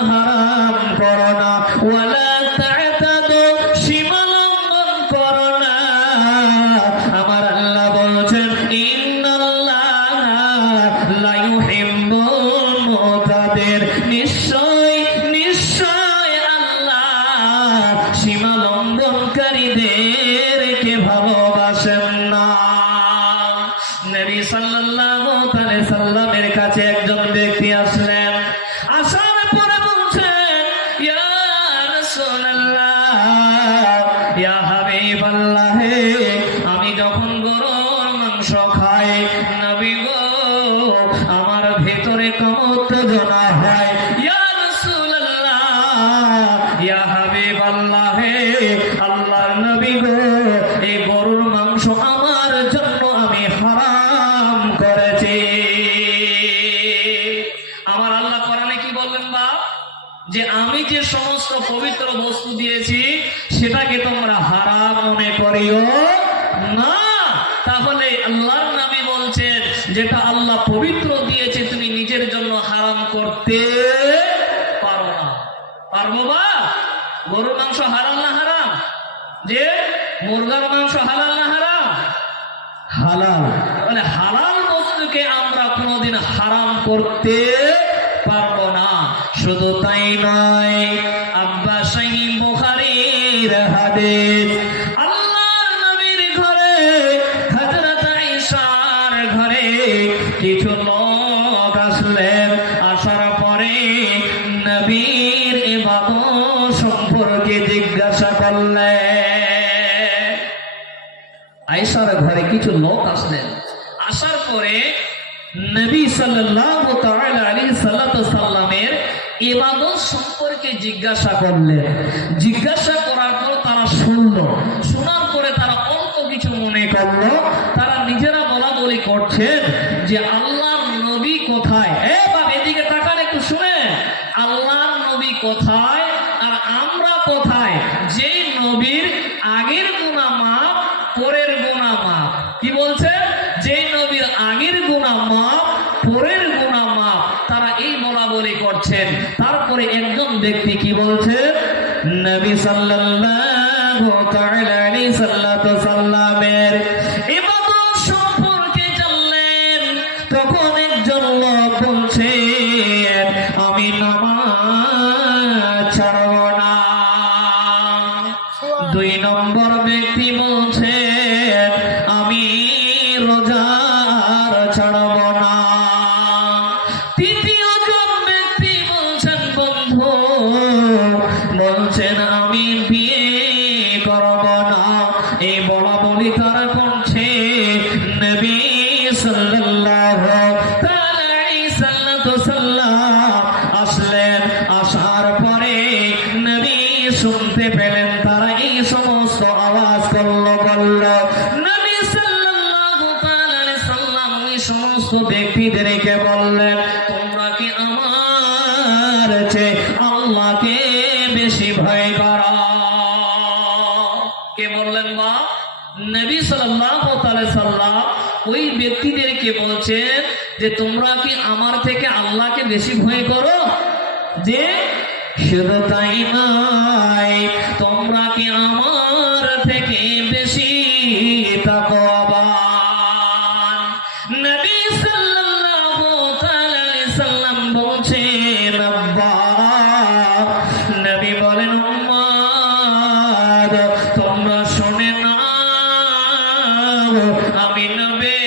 হারাম করো না। ওয়ালা তা'তাদু, সীমা লঙ্ঘন করো না। আমার আল্লাহ বলছেন, ইন্নাল্লাহা লা ইউহিব্বুল মুতাদির, নিশ্চয় আল্লাহ সীমা লঙ্ঘনকারীদেরকে ভালোবাসেন না। নবী সাল্লাল্লাহু আলাইহি সাল্লামের কাছে একজন ব্যক্তি আসলেন। আসার পরে বলছেন, ইয়া রাসূলুল্লাহ, ইয়া হাবিবাল্লাহ, আমি যখন গরুর মাংস খাই নবী গো, আমার ভেতরে কেমন উত্তেজনা হয়। ইয়া রাসূলুল্লাহ, ইয়া হাবিবাল্লাহ, আল্লাহর নবী গো, এই গরুর মাংস আমার জন্য আমি হারাম করেছি। আমার আল্লাহ কোরআনে কি বললেন বা, যে আমি যে সমস্ত পবিত্র বস্তু দিয়েছি সেটাকে তোমরা হারাম মনে করিও না। তাহলে আল্লাহর নবী বলছেন, যেটা আল্লাহ পবিত্র দিয়েছে তুমি নিজের জন্য হারাম করতে পারো না। পারবো বা? গরুর মাংস হালাল না হারাম? যে মুরগার মাংস হালাল না হারাম? হালাল। মানে হালাল বস্তুকে আমরা কোনোদিন হারাম করতে পারবো না। শুধু তাই নয়, আব্বাস সহিহ বুখারীর হাদিস, আল্লাহর নবীর ঘরে, হযরত আয়েশার ঘরে কিছু লোক আসলেন। আসার পরে নবীর ইবাদত সম্পর্কে জিজ্ঞাসা করলেন। আয়েশার ঘরে কিছু লোক আসলেন। আসার পরে নবী সাল্লাল্লাহু তাআলা আলাইহি সাল্লামের ইবাদত সম্পর্কে জিজ্ঞাসা করলেন। জিজ্ঞাসা করার পর তারা শুনলো। শোনার পরে তারা অল্প কিছু মনে করলো। তারা নিজেরা বলা বলি করছেন যে আল্লাহর নবী কোথায়? বাবা এদিকে তাকান একটু শুনেন। আল্লাহর নবী কোথায় আর আমরা কোথায়? যেই নবীর আগের গুনাহ মাফ, পরের গুনাহ মাফ। কি বলছে? যেই নবীর আগের গুনাহ মাফ, পরের গুনাহ মাফ, তারা এই বলা বলি করছেন। তারপরে একজন ব্যক্তি কি বলছেন? নবী সাল্লাল্লাহু তাআলা আলাইহি সাল্লামের ইবাদত সম্পর্কে জানলেন। তখন একজন লোক বলছে, আমি নামাজ ছাড়ব না। দুই নম্বর ব্যক্তি বলছে, আমি রোজার ছাড়ব না। তৃতীয় জন ব্যক্তি বলছেন, বন্ধু বলছেন আমি বিয়ে করব না। এই বলা বলি তারা করছে। নবী সাল্লাল্লাহু আলাইহি সাল্লাম আসলেন। আসার পরে নবী শুনতে পেলেন তারা এই সমস্ত আওয়াজ করলো। নবী সাল্লাল্লাহু আলাইহি সাল্লাম ওই সমস্ত ব্যক্তিদেরকে বললেন, তোমরা কি আমার চেয়ে আল্লাহকে বেশি ভয় করো? কে বললেন বা? নবী সাল্লাল্লাহু আলাইহি সাল্লাম ওই ব্যক্তিদেরকে বলছেন যে তোমরা কি আমার থেকে আল্লাহকে বেশি ভয় করো? যে শুধু তাই নয়, তোমরা কি আমার থেকে বেশি তাকওয়াবান? নবী সাল্লাল্লাহু আলাইহি সাল্লাম বলছেন, আব্বা। নবী বলেন, উম্মত তোমরা শুনে নাও, আমি নবী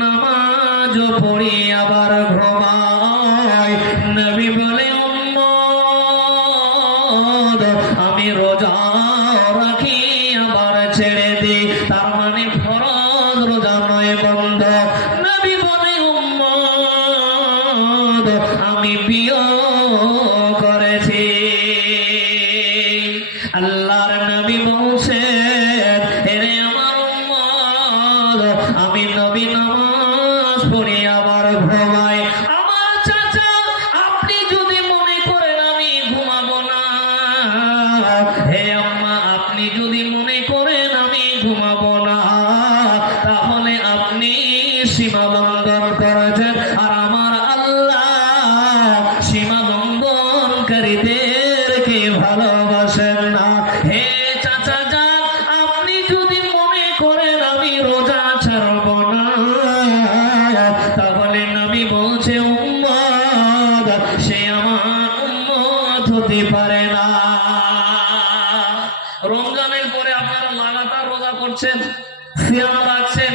নামাজ পড়ি আবার ঘুমাই। নবী বলে, উম্মত আমি রোজা করে আপনারা লাগাতার রোজা করছেন, সিয়াম রাখছেন,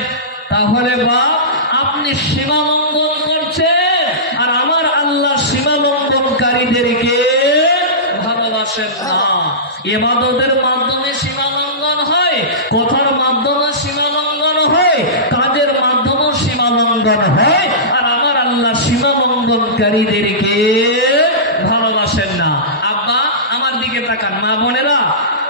তাহলে বাপ আপনি সীমা লঙ্ঘন করছেন, আর আমার আল্লাহ সীমা লঙ্ঘনকারীদেরকে ভালোবাসেন না। ইবাদতের মাধ্যমে সীমা লঙ্ঘন হয়, কথার মাধ্যমে সীমা লঙ্ঘন হয়, কাজের মাধ্যমে সীমা লঙ্ঘন হয়, আর আমার আল্লাহ সীমা লঙ্ঘনকারীদেরকে ভালোবাসেন না। আব্বা আমার দিকে তাকান, মা বোনেরা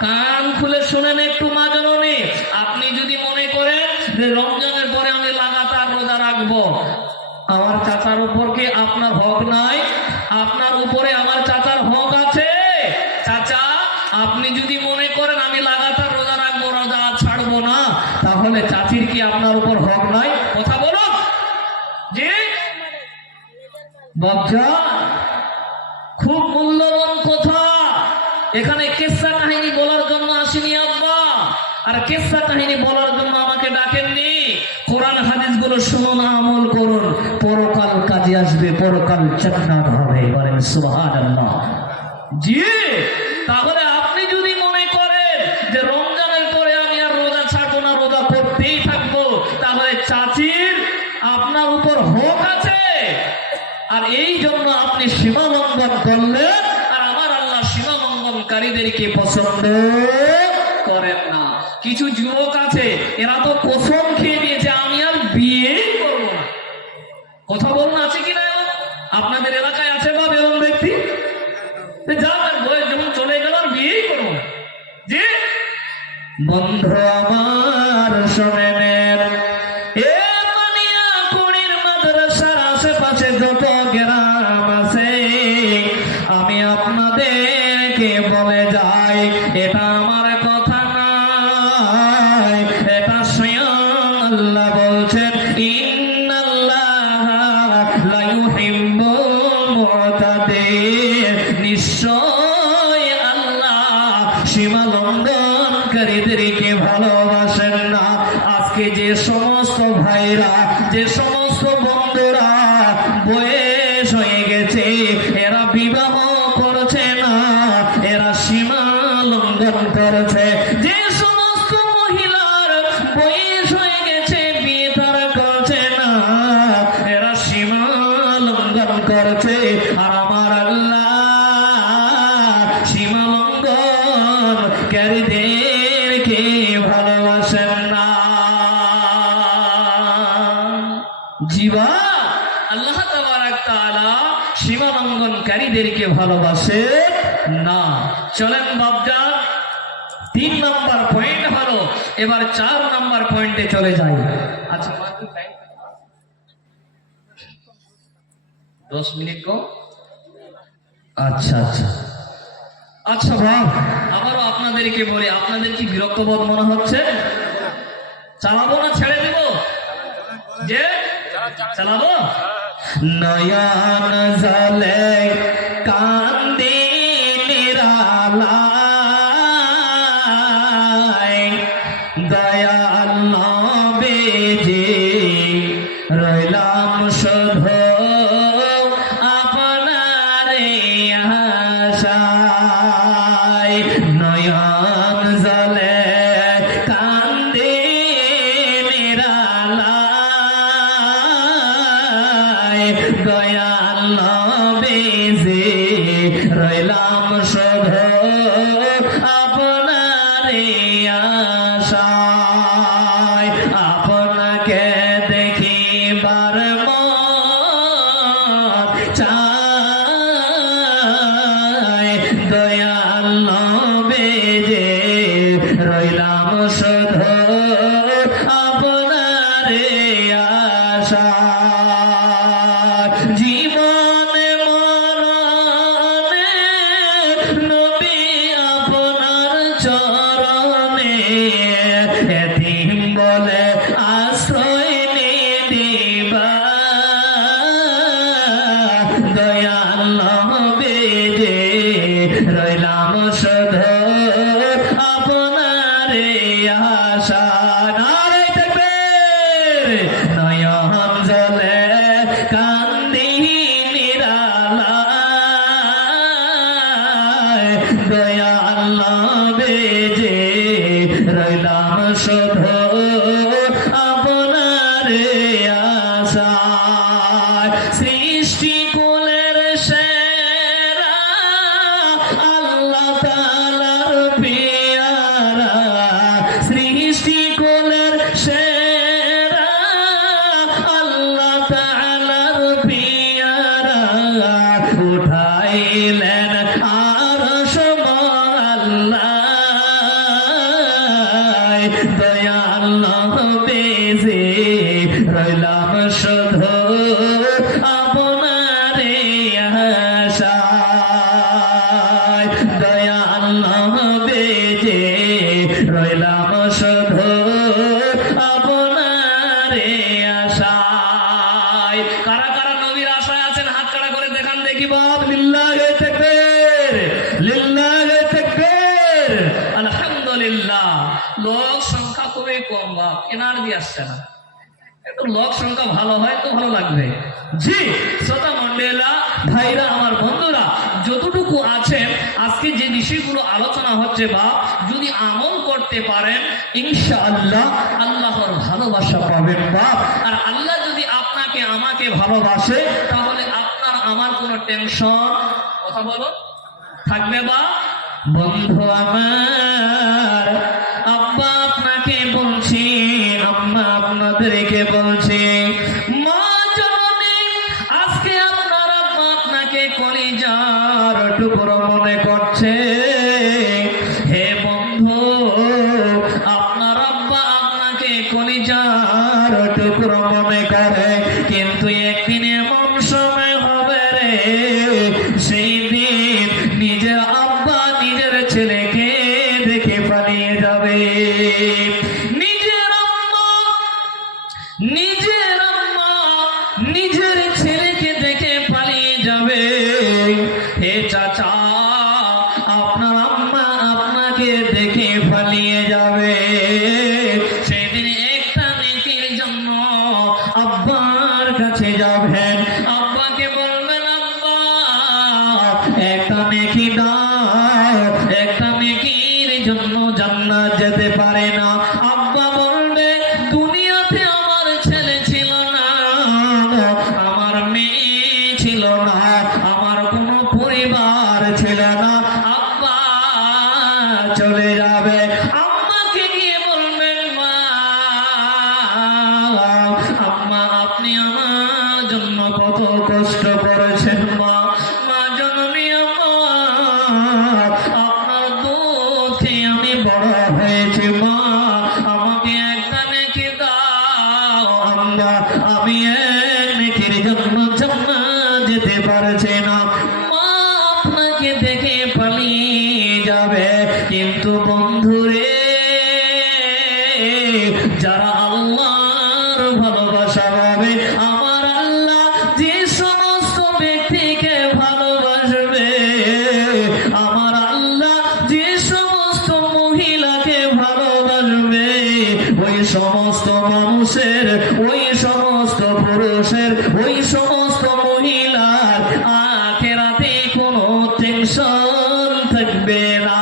কান খুলে শুনেন একটু, মা জননী আপনি যদি মনে করেন যে রমজানের পরে আমি লাগাতার রোজা রাখবো, আমার চাচার উপর কি আপনার হক নাই? আপনার উপরে আমার চাচার হক আছে। চাচা আপনি যদি মনে করেন আমি লাগাতার রোজা রাখবো, রোজা ছাড়বো না, তাহলে চাচির কি আপনার উপর হক নাই? কথা বলুন। জি বাচ্চা, খুব মূল্যবান কথা। এখানে কিসসা কাহিনী বলার জন্য আসিনি আব্বা, আর কিসসা কাহিনী বলার জন্য আমাকে ডাকেননি। কোরআন হাদিস গুলো শুনুন, আমল করুন, পরকাল কাজে আসবে, পরকাল জান্নাত হবে। বলেন সুবহানাল্লাহ। জি, তাহলে আপনি যদি মনে করেন যে রমজানের পরে আমি আর রোজা ছাড়বো না, রোজা করতেই থাকবো, তাহলে চাচির আপনার উপর হক আছে, আর এই জন্য আপনি সীমা লঙ্ঘন করলেন, আর আমার আল্লাহ সীমা লঙ্ঘনকারীদেরকে পছন্দ করেন না। কিছু যুবক আছে, এরা তো কসম খেয়ে দিয়েছে আমি আর বিয়ে করবো না। কথা বলুন, আছে কিনা? আপনাদের এলাকায় আছে বা এরকম ব্যক্তি? যা তার বয়স যখন চলে গেল আর বিয়েই করবো না। জি বন্ধু আমার শোনেন, এ মানিয়া কুড়ির মাদ্রাসার আশেপাশে যত গ্রাম আছে, আমি আপনাদেরকে বলে যাই, এটা আমার কথা নয়, এটা স্বয়ং আল্লাহ বলছেন, ইন্নাল্লাহা লা ইউহিব্বুল মুতাদিন, নিশ্চয় আল্লাহ সীমা লঙ্ঘনকারীদেরকে ভালোবাসেন না। আজকে যে সমস্ত ভাইরা, যে সমস্ত বন্ধুরা বয়স হয়ে গেছে, এরা বিবাহ করছে না, এরা সীমা লঙ্ঘন করছে। যে সমস্ত মহিলার বয়স হয়ে গেছে, বিয়ে তারা করছে না, এরা সীমা লঙ্ঘন করছে, আর আমার আল্লাহ সীমা লঙ্ঘনকারীদেরকে ভালোবাসেন না। জীবা আল্লাহ তাবারক তাআলা সীমা লঙ্ঘনকারীদেরকে ভালোবাসে না। চলেন বাপজান, 3 নম্বর পয়েন্ট হলো, এবার 4 নম্বর পয়েন্টে চলে যাই। আচ্ছা 10 মিনিট কো। আচ্ছা আচ্ছা আচ্ছা বাপ, আবারও আপনাদেরকে বলি, আপনাদের কি বিরক্ত বোধ মনে হচ্ছে? চালাবো না ছেড়ে দেব? যে চালাবো। নয়ন জলে কান্দে নিরালায়, দয়াল নবীজি রইলাম শুধু আপনারে আশায়। নয়ন জলে কান্দে নিরালায়, দয়াল নবীজি রইলাম শুধু আপনারে আশায়। আপনাকে দেখিবার মন চায়, দয়াল নবীজি রইলাম শুধু আপনারে আশায়। জীবনে মরণে নবী আপনার চরণে, এতিম বলে আশ্রয় দিবা, দয়াল নবীজি রইলাম শুধু আপনারে আশা। নারে তাকবীর। নয়ন জলে কান্দি নিরালায়, দয়াল নবীজি শুধু আপনারে আশায়। সৃষ্টি কুলের সেরা আল্লাহ তাআলার পেয়ারা, সৃষ্টি কুলের সেরা আল্লাহ তাআলার পেয়ারা, উঠাইলেন আরশ মোয়াল্লায়। দয়াল নবীজি রইলাম শুধু আপনারে আশায়। দয়াল নবীজি রইলাম শুধু আপনারে আশায়। কারা কারা নবীর আশায় আছেন হাত কাড়া করে দেখান দেখি বাপ। লিল্লাহে তাকবীর, লিল্লাহে তাকবীর। আলহামদুলিল্লাহ। লোক সংখ্যা খুবই কম বাপ, এনার্জি আসছে না। একটু লোক সংখ্যা ভালো হয় তো ভালো লাগবে। জি শ্রোতা মন্ডেলা, ভাইরা, আমার বন্ধুরা, যতটুকু আছেন আজকে যে বিষয়গুলো আলোচনা হচ্ছে বা যদি আমল করতে পারেন ইনশাআল্লাহ আল্লাহর ভালোবাসা পাবেন বাপ। আর আল্লাহ যদি আপনাকে আমাকে ভালোবাসে তাহলে আপনার আমার কোনো টেনশন, কথা বলো, থাকবে বা। বন্ধু আমার, আব্বা আপনাকে বলছি, আম্মা আপনাদেরকে বলছি, মা জননী আজকে আপনার আব্বা আপনাকে কলিজার টুকরো মনে করছে। হে বন্ধু, আপনার আব্বা আপনাকে কলিজার টুকরো মনে করে, কিন্তু একদিন এমন সময় হবে রে, সেই দিন নিজের আব্বা নিজের ছেলেকে দেখে পালিয়ে যাবে। নিজের আম্মা নিজের ছেলেকে দেখে পালিয়ে যাবে। হে চাচা, আপনার আম্মা আপনাকে দেখে পালিয়ে যাবে। সেদিন একটা নেকির জন্য আব্বার কাছে যাবেন, আব্বাকে বলবেন আব্বা একটা নেকি দাও, একটা নেকির জন্য জান্নাত যেতে পারে না। আব্বা বলবে দুনিয়াতে আমার ছেলে ছিল না, আমার মেয়ে ছিল না, আমার কোনো পরিবার ছিল না, আব্বা চলে যাবে। আম্মাকে গিয়ে বলবেন মা, আম্মা আপনি আমার জন্য কত কষ্ট করেছেন মা, মা জননী আমার, আপনার দুধ খেয়ে আমি বড় হয়েছি মা, আমাকে একটা নেকি দাও। আম্মা আমি এক নেকির জন্য জান্নাত যেতে পারছি না। মা আপনাকে দেখে পালিয়ে যাবে। কিন্তু বন্ধুরে, যারা আল্লাহর ভালোবাসা পাবে, আমার আল্লাহ যে সমস্ত ব্যক্তিকে ভালোবাসবে, আমার আল্লাহ যে সমস্ত মহিলাকে ভালোবাসবে, ওই সমস্ত মানুষের, ওই সমস্ত পুরুষের, ওই সমস্ত মহিলার আখিরাতে কোনো টেনশন থাকবে না।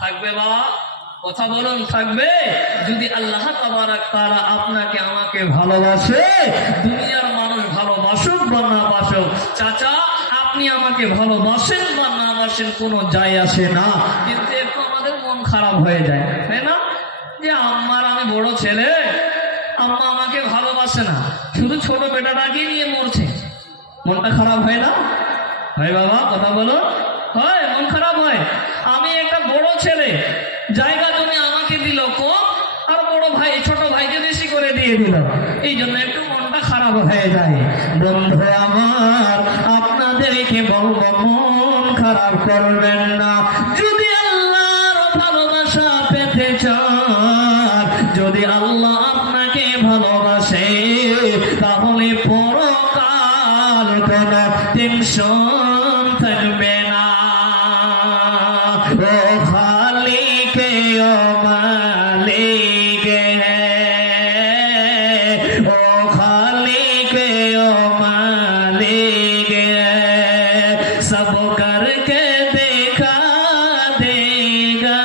থাকবে বা, কথা বলুন, থাকবে? যদি আল্লাহ তাবারাক তাআলা আপনাকে আমাকে ভালোবাসে, দুনিয়ার মানুষ ভালোবাসুক বা না বাসুক, চাচা আপনি আমাকে ভালোবাসেন বা না বাসেন কোনো যায় আসে না। কিন্তু একটু আমাদের মন খারাপ হয়ে যায়, তাই না? যে আম্মার আমি বড় ছেলে, আম্মা আমাকে ভালোবাসে না, শুধু ছোট বেটাটাকে নিয়ে মরছে, মনটা খারাপ হয় না? হয় বাবা, কথা বলো, হয়, মন খারাপ হয়। আমি একটা বড় ছেলে, জায়গা জমি আমাকে দিল কম, আর বড় ভাই ছোট ভাইকে বেশি করে দিয়ে দিল, এই জন্য একটু মনটা খারাপ হয়ে যায়। বন্ধু আমার, আপনাদেরকে বলবো মন খারাপ করবেন না। যদি আল্লাহর ভালোবাসা পেতে চান, যদি আল্লাহ আপনাকে ভালোবাসে, তাহলে পরকাল কোনো টেনশন থাকবে না। ও খালিকে ও মালিকে, ও খালিকে ও মালিকে, সব করকে দেখা দেगा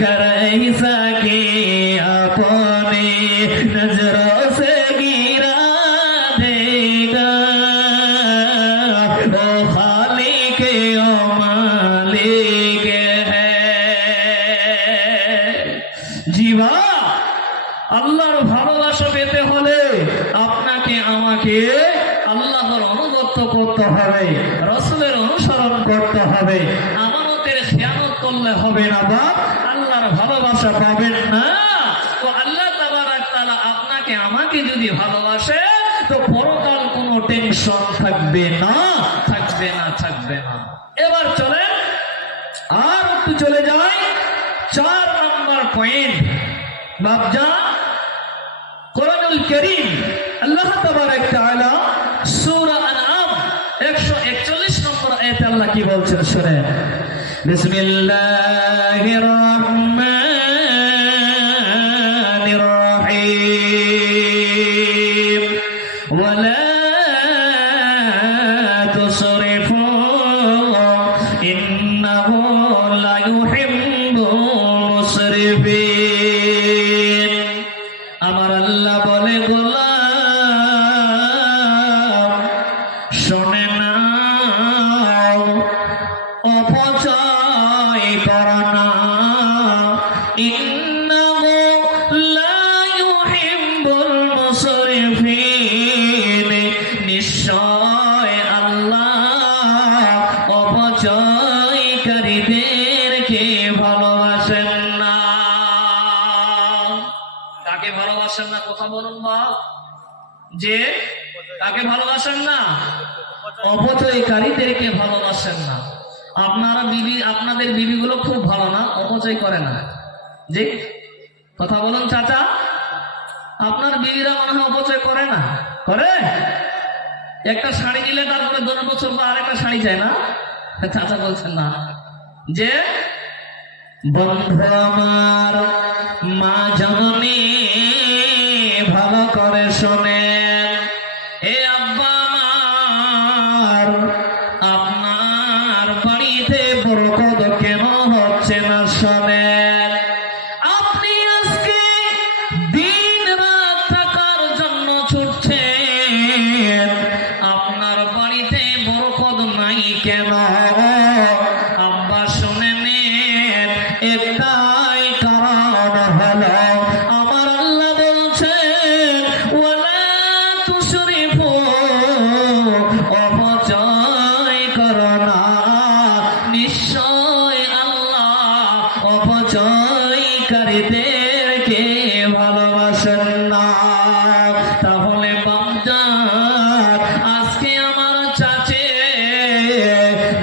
कर ऐसा कि अपने नजरों से गिरा देगा ओ खालिक ओ मालिक है जीवा আল্লাহর ভালোবাসা পেতে হলে আপনাকে আমাকে আল্লাহর অনুগত করতে হবে, রাসূলের অনুসরণ করতে হবে। আমানতের খেয়ানত করলে হবে না বা আল্লাহর ভালোবাসা পাবেন না। তো আল্লাহ তাবারক তাআলা আপনাকে আমাকে যদি ভালোবাসে তো পরকাল কোনো টেনশন থাকবে না, থাকবে না, থাকবে না। এবার চলেন আর একটু চলে যাই 4 নম্বর পয়েন্ট। বাবজান কোরআনুল কারীম আল্লাহ তাবারক তাআলা সূরা আনআম 141 নম্বর আয়াতে আল্লাহ কি বলছেন শুনেন। বিসমিল্লাহির রহমানির রহিম ওয়ালা তুসরিফু ইন্নাহু লা ইউহিব্বুল মুসরিফিন। আমার আল্লাহ বলে গোলাম শোনে না, অপচয় করো না। ইন্নাহু লা ইউহিব্বুল মুসরিফিন, নিশ্চয় আল্লাহ অপচয়কারীদেরকে ভালোবাসেন না। কাকে ভালোবাসেন না কথা বলুন বা যে কাকে ভালোবাসেন না? অপচয়কারীদেরকে ভালোবাসেন না। আপনাদের বিবিগুলো খুব ভালো না, অপচয় করে না। জি কথা বলুন চাচা, আপনার বিবিরা মনে হয় অপচয় করে না? করে? একটা শাড়ি দিলে তারপরে 2 বছর পর আরেকটা শাড়ি চায় না? চাচা বলছেন না। যে বন্ধু আমার মা জননী ভালো করে শোনেন, এ আব্বা আমার আপনার বাড়িতে বরকত কেন হচ্ছে না শোনেন। আপনি আজকে দিন রাত টাকার জন্য ছুটছেন, আপনার বাড়িতে বরকত নাই কেন? আব্বা শুনে নেন, একটাই কারণ হলো আমার আল্লাহ বলছেন ওয়ালা তুসরিফু, অপচয় করো না। নিশ্চয় আল্লাহ অপচয়কারীদেরকে ভালোবাসেন না। তাহলে বাপজান আজকে আমার চাচে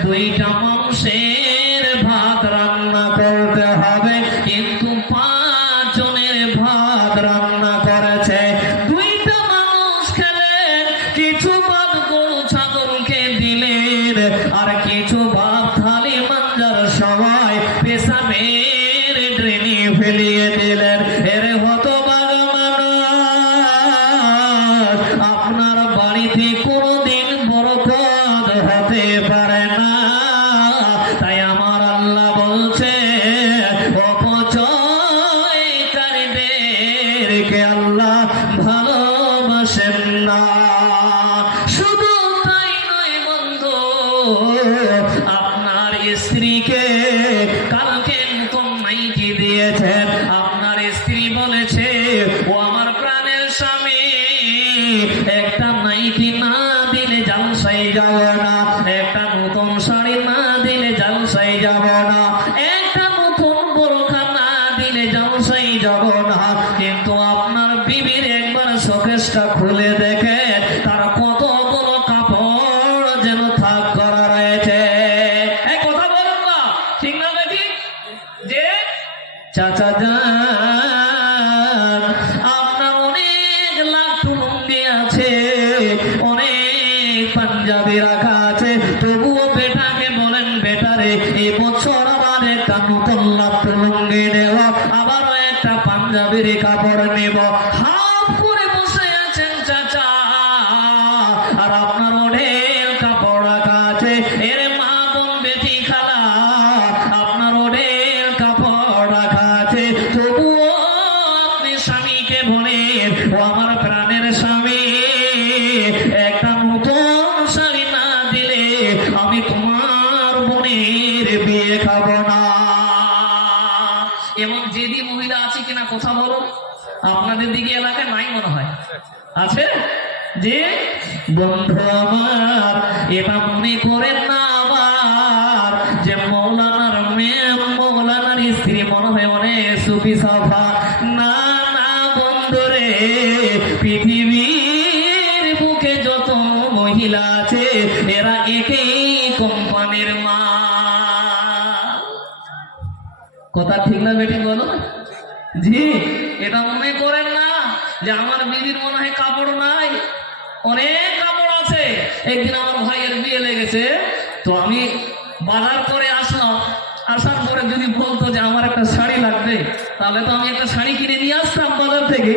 2টা মাংসের ভাত রান্না করতে হবে, কিন্তু 5 জনের ভাত রান্না করেছে। 2টা মানুষ খেলেন, কিছু ভাত গরু ছাগলকে দিলেন, আর কিছু ভাত থালি মাঞ্জার সবাই পেশাবের ড্রেনে ফেলিয়ে দিলেন। এর হতভাগা মানুষ, আপনার বাড়িতে কোনোদিন বরকত হতে পারে না। তাই আমার আল্লাহ বলছে অপচয়কারীদেরকে আল্লাহ ভালোবাসেন না। শুধু তাই নয় বন্ধু, আপনার স্ত্রীকে কালকে নতুন নাইটি দিয়েছেন, আপনার স্ত্রী বলেছে ও আমার প্রাণের স্বামী, একটা নাইটি না দিলে জালসায় যাব না, একটা নতুন শাড়ি না দিলে জালসায় যাব না, একটা নতুন বোরখা না দিলে জালসায় যাব না। কিন্তু আপনার বিবির একবার শোকেসটা খুলে দেখে তার কতগুলো কাপড় যেন থাক করা রয়েছে। এই কথা বলুন না, ঠিক না নাকি? যে চাচা যান আপনার অনেক লাট্টু লুঙ্গি আছে, অনেক পাঞ্জাবি রাখা আছে, তবুও বেটাকে বলেন বেটারে এই বছর আমার একটা নতুন লাট্টু লুঙ্গি নেব, আবারও একটা পাঞ্জাবির কাপড় নেব। হাফ করে বসে আছেন চাচা, আর আপনার অনেক কাপড় রাখা আছে। এর মা বোন বেটি খালা আপনার অনেক কাপড় রাখা এমন জেদি মহিলা আছে কিনা কথা বলো? আপনাদের দিকে এলাকায় নাই মনে হয়, আছে? যে বন্ধু আমার, এটা মনে করেন না আবার যে মৌলানার মেয়ে মৌলানার স্ত্রী মনে হয় অনেক সুফি সাফা। না না বন্ধুরে, পৃথিবীর বুকে যত মহিলা আছে এরা একই কোম্পানির মা। কথা ঠিক না বেটি বলো? জি, এটা মনে করেন না যে আমার বিবির মনে হয় কাপড় নাই, অনেক কাপড় আছে। একদিন আমার ভাইয়ের বিয়ে লেগেছে, তো আমি বাজার করে আসলাম। আসার পরে যদি বলতো যে আমার একটা শাড়ি লাগবে, তাহলে তো আমি একটা শাড়ি কিনে নিয়ে আসতাম বাজার থেকে।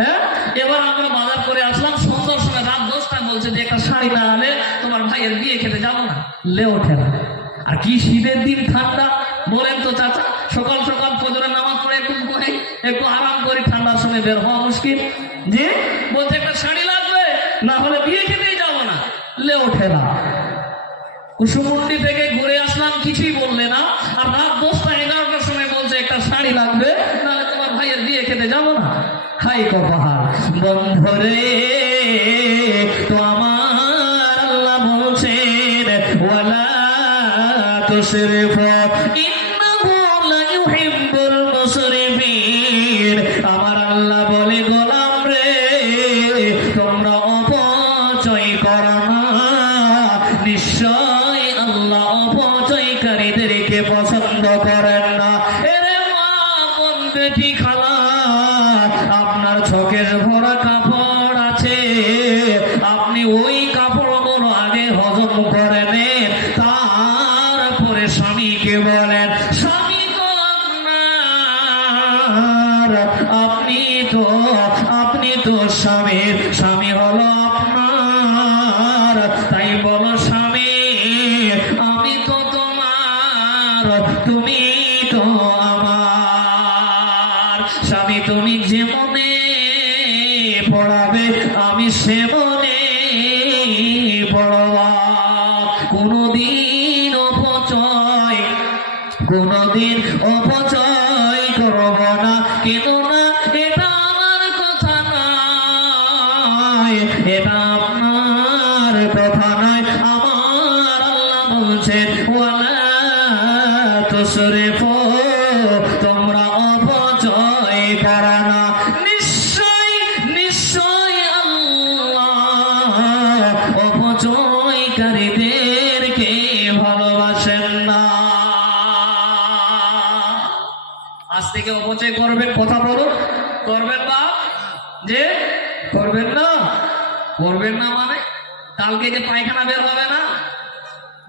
হ্যাঁ, এবার আমরা বাজার করে আসলাম সন্ধ্যার সময়, রাত 10টায় বলছে যে একটা শাড়ি না হলে তোমার ভাইয়ের বিয়ে খেতে যাবো না। লে ওঠে না। আর কি শীতের দিন, ঠান্ডা, বলেন তো চাচা? সকাল সকাল ফজরের নামাজ পড়ে একটু আরাম করে ঠান্ডার সময় বের হওয়া মুশকিল। যে বলছে একটা শাড়ি লাগবে, না হলে বিয়ে খেতেই যাবো না। লে ওঠে না। কুসুমুন্ডি থেকে ঘুরে আসলাম, কিছুই বললে না। আর রাত 10টা 11টার সময় বলছে একটা শাড়ি লাগবে, নাহলে তোমার ভাইয়ের বিয়ে খেতে যাবো না। হাই কপাল বন্ধরে, তো আমার আল্লাহ বলছেন ওয়ালা তুসরিফু ইন্নাহু লা ইউহিব্বুল মুসরিফিন। আমার আল্লাহ বলে গোলাম রে, তোমরা অপচয় করো না, নিশ্চয় আল্লাহ অপচয়কারীদেরকে পছন্দ করেন না। এরে মা বোন বেটি খালা, আপনার চোখের ভরা কাপড় আছে, আপনি ওই কাপড়গুলো আগে হজম করে নেন, তারপরে স্বামীকে বলেন স্বামী তো আপনার, আপনি তো স্বামীর, স্বামী হলো আপনার। তাই বলো স্বামী আমি তো তোমার, তুমি তো আমার। স্বামী তুমি যেমনে পড়াবে আমি সেমনে পড়বা। কোনদিন অপচয় করব না, কেন না এটা আমার কথা নয়, এটা আপনার কথা নয়। আমার আল্লাহ বলছেন ওয়ালা তুসরিফু, তোমরা অপচয় করো না। নিশ্চয় আল্লাহ অপচয়কারীদেরকে ভালোবাসেন না। আজ থেকে অপচয় করবেন, কথা বলো, করবেন না? যে করবেন না, করবেন না মানে কালকে যে পায়খানা বের হবে না,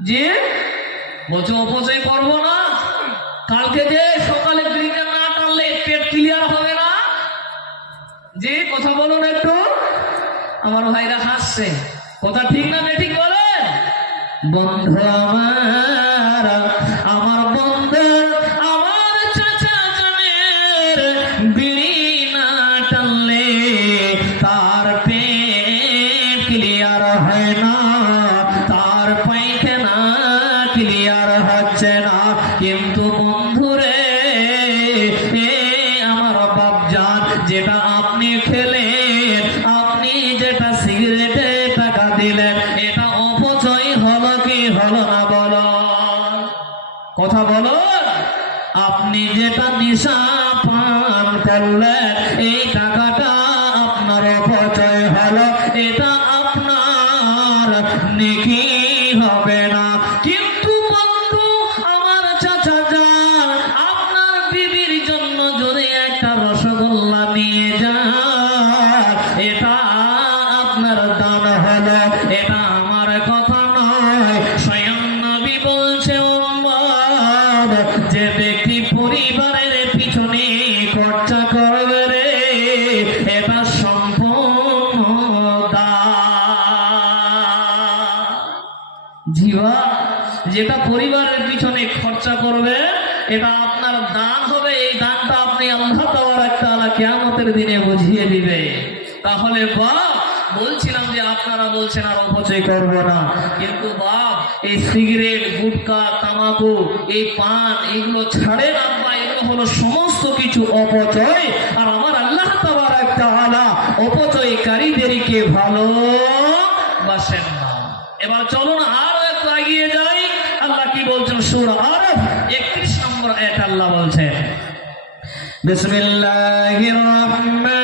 যে বলছে অপচয় করবো না। কালকে যে সকালে ব্রিজে না টানলে পেট ক্লিয়ার হবে না। যে কথা বলুন একটু, আমার ভাইরা হাসছে। কথা ঠিক না ঠিক বলেন? বন্ধু আমার বন্ধু আমার চাচা জানের বিড়ি না টানলে তার পেট ক্লিয়ার হয় না, তার পায়খানা ক্লিয়ার হচ্ছে না। কিন্তু বন্ধুরে, আমার বাপজান যেটা আপনি খেলেন, আপনি যেটা সিগারেটে টাকা দিলেন, এটা অপচয় হলো কি হলো না বলো? কথা বলো। আপনি যেটা নেশা পান করলেন, এই টাকাটা আপনার অপচয় হলো, এটা আপনার নেকি হবে না। কিন্তু বন্ধু আমার চাচা যান, আপনার বিবির জন্য যদি একটা রসগোল্লা নিয়ে যান, এটা আপনার দান হলো, এটা আমার কথা নয়। স্বয়ং নবী বলছে উম্মত, যে ব্যক্তি পরিবারের পিছনে খরচা করবে রে, এটা সম্পূর্ণ দান। জিবা, যেটা পরিবারের পিছনে খরচা করবে এটা আপনার দান হবে। এই দানটা আপনি আল্লাহ তাআলা কিয়ামতের দিনে বুঝিয়ে দিবে। তাহলে বাপ, বলছিলাম যে আপনারা বলছেন আর অপচয় করবো না, কিন্তু বাপ এই সিগারেট, গুটখা, তামাকু, এই পান, এগুলো ছাড়েন আব্বা, এগুলো হলো সমস্ত কিছু অপচয়, আর আমার আল্লাহ তাবারক তাআলা অপচয়কারীদেরকে ভালোবাসেন না। এবার চলুন আরো একটু এগিয়ে যাই। আল্লাহ কি বলছেন সূরা আরাফ 31 নম্বর আয়াত আল্লাহ বলছেন, বিসমিল্লাহির রহমানির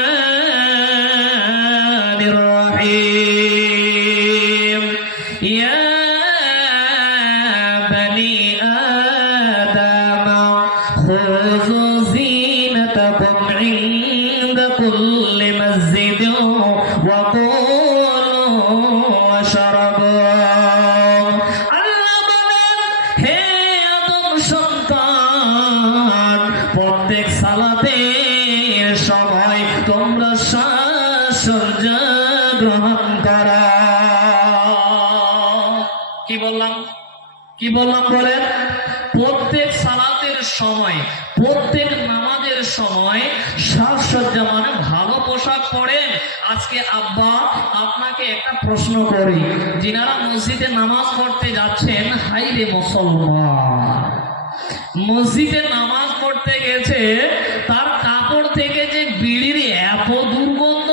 রহিম, ইয়া বনি আদম খুযু যিনাতাকুম ইনদা কুল্লি মাসজিদিন ওয়া কুলু ওয়াশরাবু। আল্লাহ বলেন, হে আদম সন্তান, প্রত্যেক সালাতের সময় তোমরা সাজসজ্জা গ্রহণ করো। কি বললাম বলেন? প্রত্যেক সালাতের সময়, প্রত্যেক নামাজের সময় সাজসজ্জা মানে ভালো পোশাক পরেন। আজকে আব্বা আপনাকে একটা প্রশ্ন করি, যিনারা মসজিদে নামাজ পড়তে যাচ্ছেন, হাইরে মুসলমান, মসজিদে নামাজ পড়তে গেছে, তার কাপড় থেকে যে বিড়ির এত দুর্গন্ধ,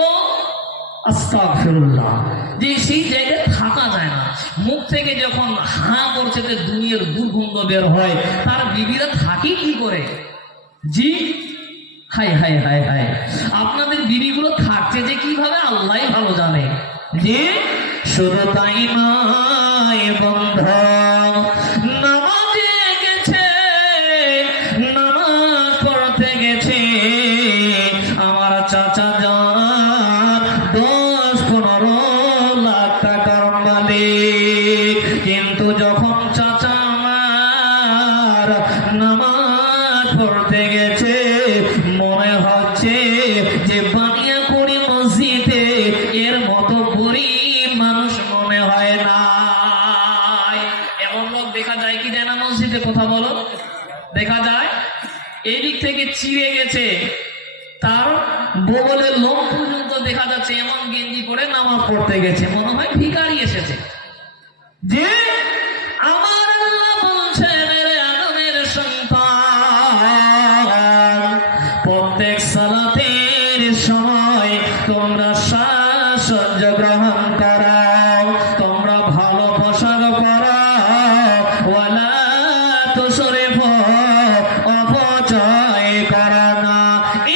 আস্তাগফিরুল্লাহ, যে সেই জায়গায় থাকা যায় না। মুখ থেকে যখন হাঁ করছে যে দুনিয়ার দুর্গন্ধ বের হয়, তার বিবিরা থাকে কি করে? জি, হাই হাই হাই হাই, আপনাদের বিবিগুলো থাকছে যে কিভাবে আল্লাহই ভালো জানে। যে শুধু তাই নয় বন্ধ, নামাজে গেছে, নামাজ পড়তে গেছে আমার চাচা যান 10-15 লাখ টাকার মালিক, কিন্তু যখন চাচা আমার নামাজ পড়তে গেছে, মনে হচ্ছে যে বানিয়াকুড়ি মসজিদে এর মতো গরিব মানুষ মনে হয় না। এমন লোক দেখা যায় কি যায় না মসজিদে? কথা বলো, দেখা যায়। এই দিক থেকে চিড়ে গেছে, তার বগলের লোম পর্যন্ত দেখা যাচ্ছে, এমন গেঞ্জি পরে নামাজ পড়তে গেছে, মনে হয় ভিখারি এসেছে। যে আমার আল্লাহ বলছেন, রে আদমের সন্তান, প্রত্যেক সালাতের সময় তোমরা সাজসজ্জা গ্রহণ করো, তোমরা ভালো পোশাক পরো, ওয়ালা তুসরিফু, অপচয় করো না,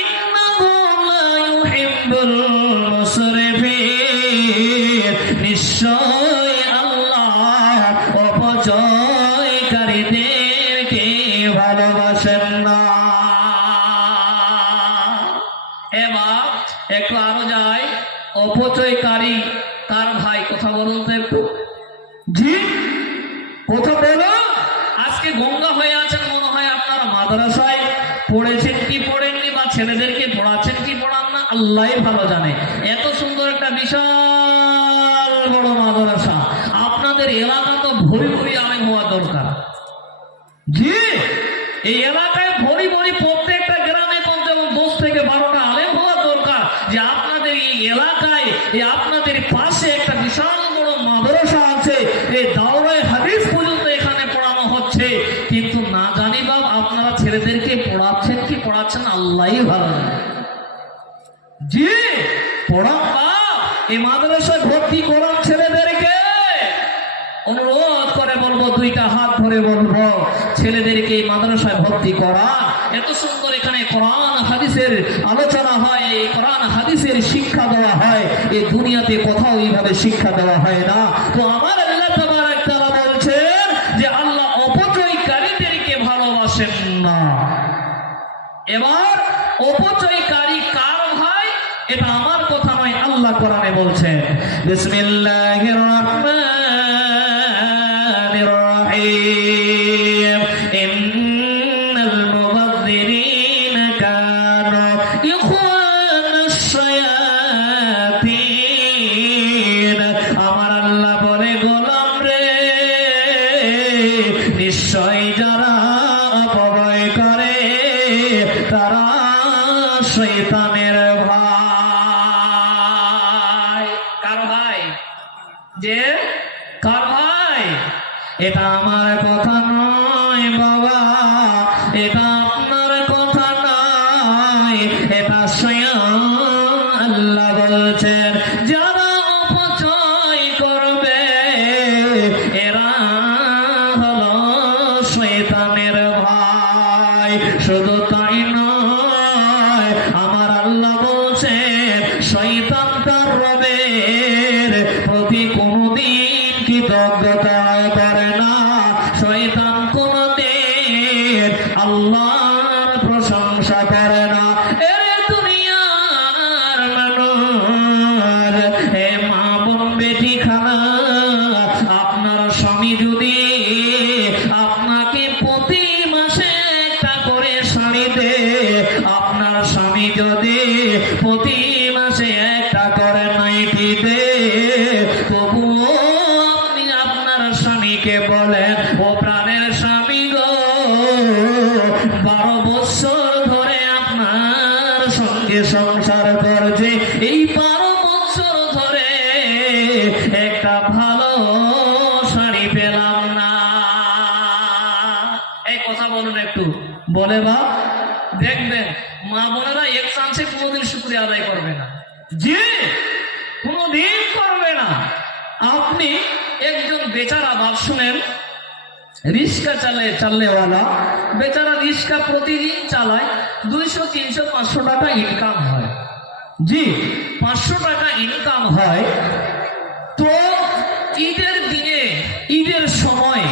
ইন্নাহু লা ইউহিব্বুল মুসরিফিন, নিশ্চয় আল্লাহ অপচয়কারীদেরকে ভালোবাসেন না। এবার একটু আরো যাই, অপচয়কারী কার ভাই? কথা বলুন তো একটু। জি, কথা বলো। আজকে গঙ্গা হয়ে আছেন, মনে হয় আপনারা মাদ্রাসায় পড়েছেন কি পড়েননি, বা ছেলেদেরকে পড়াচ্ছেন কি পড়ান না, আল্লাহই ভালো জানে। এত সুন্দর একটা বিশাল বড় মাদ্রাসা, আপনাদের এলাকা তো ভরি ভরি আলেম হওয়া দরকার। জি, এই এলাকায় ভরি ভরি প্রত্যেকটা গ্রামে কমসে কম 10 থেকে 12টা আলেম হওয়া দরকার, যে আপনাদের এই এলাকায়, এই আপনাদের পাশে একটা বিশাল বড় মাদ্রাসা আছে, এই দাওরায়ে হাদিস পর্যন্ত এখানে পড়ানো হচ্ছে, কিন্তু না জানি বাপ আপনারা ছেলেদেরকে পড়াচ্ছেন কি পড়াচ্ছেন আল্লাহই ভালো জানে। জি, পড়ান বাপ, এই মাদ্রাসায় ভর্তি করান ছেলেদেরকে। অনুরোধ করে বলবো, 2টা হাত ধরে বলবো, ছেলেদেরকে এই মাদ্রাসায় ভর্তি করা। এত সুন্দর এখানে কোরআন হাদিসের আলোচনা হয়, এই কোরআন হাদিসের শিক্ষা দেওয়া হয়, এই দুনিয়াতে কোথাও এইভাবে শিক্ষা দেওয়া হয় না। তো আমার আল্লাহ তাবারক তাআলা বলছেন যে আল্লাহ অপচয়কারীদেরকে ভালোবাসেন না। এবার অপচয়কারী কার ভাই? এটা আমার কথা নয়, আল্লাহ কোরআনে বলছেন, বিসমিল্লাহির রহমানির রহিম, ইন্নাল মুবাযযিরিনা কানু ইখওয়ানাশ শায়াতিন। আমার আল্লাহ বলে, গোলাম রে, নিশ্চয় যারা অপব্যয় করে তারা শয়তানের ভাই। কার ভাই? যে কার ভাই? এটা আমার কথা নয় বাবা, এটা আপনার কথা। প্রশংসা করে না। এরে দুনিয়ার মানুষ, হে মা বোন বেটি খানা, আপনার স্বামী যদি আপনাকে প্রতি মাসে একটা করে শাড়ি দে, আপনার স্বামী যদি প্রতি মাসে একটা করে নাইটি দে, তবুও আপনি আপনার স্বামীকে বলেন, ও প্রাণের স্বামী গো, 12 বছর ধরে আপনার সঙ্গে সংসার করছে, এই 12 বছর ধরে একটা ভালো শাড়ি পেলাম না। এই কথা বলুন একটু, বলে বা দেখবেন মা বোনেরা এক চান্সে কোনোদিন শুকরিয়া আদায় করবে না, জি কোনোদিন করবে না। আপনি একজন বেচারা বাপ শুনেন, রিক্সা চালনেওয়ালা বেচারা রিক্সা প্রতিদিন চালায়, 200, 300, 500 টাকা ইনকাম হয়, জি 500 টাকা ইনকাম হয়। তো ঈদের দিনে, ঈদের সময়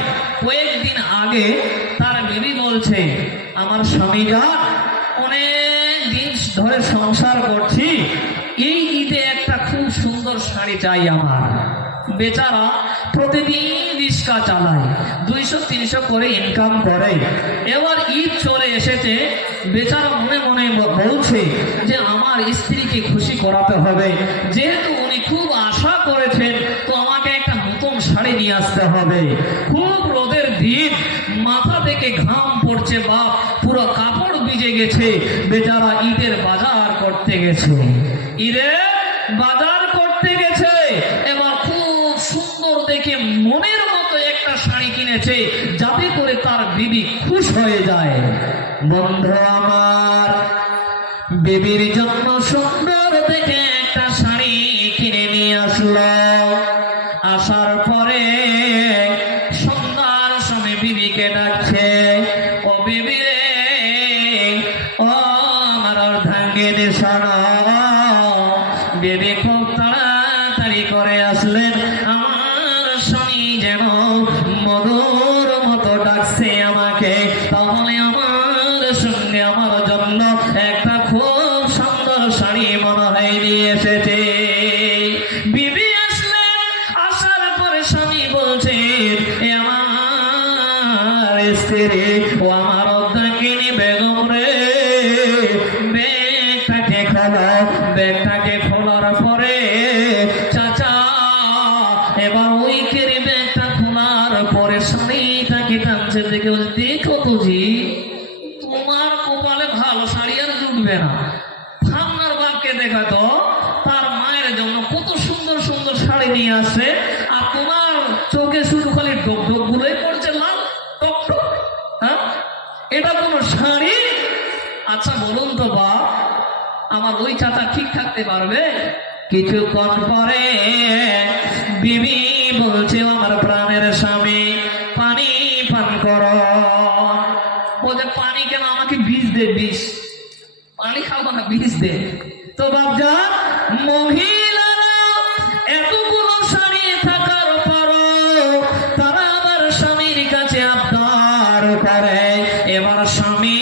কয়েকদিন আগে তার বিবি বলছে, আমার স্বামীরা অনেক দিন ধরে সংসার করছি, এই ঈদে একটা খুব সুন্দর শাড়ি চাই আমার। বেচারা প্রতিদিন রিক্সা চালায়, 200, 300 করে ইনকাম করে। এবার ঈদ চলে এসেছে, বেচারা মনে মনে বলছে যে আমার স্ত্রীকে খুশি করাতে হবে, যেহেতু উনি খুব আশা করেছেন, তো আমাকে একটা নতুন শাড়ি নিয়ে আসতে হবে। খুব রোদের দিন, মাথা থেকে ঘাম পড়ছে বাপ, পুরো কাপড় ভিজে গেছে। বেচারা ঈদের বাজার করতে গেছে, ঈদের বাজার করতে গেছে। এবার খুব সুন্দর দেখে মনের মতো একটা শাড়ি কিনেছে, যাতে করে তার বিবি খুশ হয়ে যায়। বন্ধু আমার, বিবির জন্য সুন্দর দেখে একটা শাড়ি কিনে নিয়ে আসলো। আসার পরে সন্ধ্যার সময় বিবিকে ডাকছে, ও বিবি রে, ও আমার অর্ধাঙ্গিনী শোনো। বিবি খুব তাড়াতাড়ি করে আসলেন, আমার স্বামী যেন মধুর মতো ডাকছে আমাকে, তাহলে আমার সঙ্গে আমার জন্য একটা খুব সুন্দর শাড়ি মনে হয় নিয়ে এসেছে। বিবি আসলেন, আসার পরে স্বামী বলছে, এ আমার স্ত্রী, ও আমার অর্ধাঙ্গিনী বেগম রে, ব্যাগটাকে খোলো। ব্যাগটাকে খোলার পরে চাচা এবার ওই কেড়ে ব্যাগটা খোলার পরে শাড়িটাকে টানছে, দেখে দেখো তো জি, তোমার কপালে ভালো শাড়ি আর জুটবে না। আপনার বাপকে দেখা তো, তার মায়ের জন্য কত সুন্দর সুন্দর শাড়ি নিয়ে আসে, আর তোমার চোখে শুধু খালি ডক ডক গুলোই পড়ছে, লাল টক টক। হ্যাঁ, এটা কোনো শাড়ি? আচ্ছা বলুন তো বাপ, আমার ওই চাচা ঠিক থাকতে পারবে? কিছুক্ষণ পরে বিবি বলছে, আমার প্রাণের স্বামী, পানি পান করো। বলছে, পানি কেন? আমাকে বিষ দে, বিষ। পানি খাবো না, বিষ দে। তো বাপজান, মহিলারা এতগুলো শাড়ি থাকার পরও তারা আবার স্বামীর কাছে আবদার করে। এবার স্বামী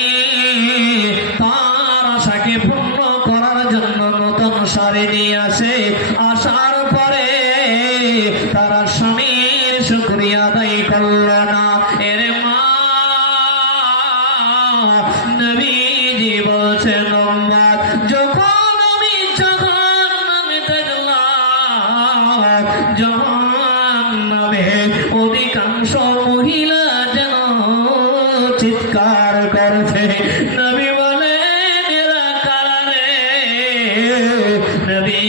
তার আশাকে পূর্ণ করার জন্য নতুন শাড়ি নিয়ে আসে। আসার পরে তারা স্বামীর শুকরিয়া আদায় করল না। এর মা, নবীজি বলছেন, যখন আমি জাহান্নামে দেখলাম, জাহান্নামে অধিকাংশ মহিলা যেন চিৎকার করছে। নবী বলেন, এরা কারা রে? নবী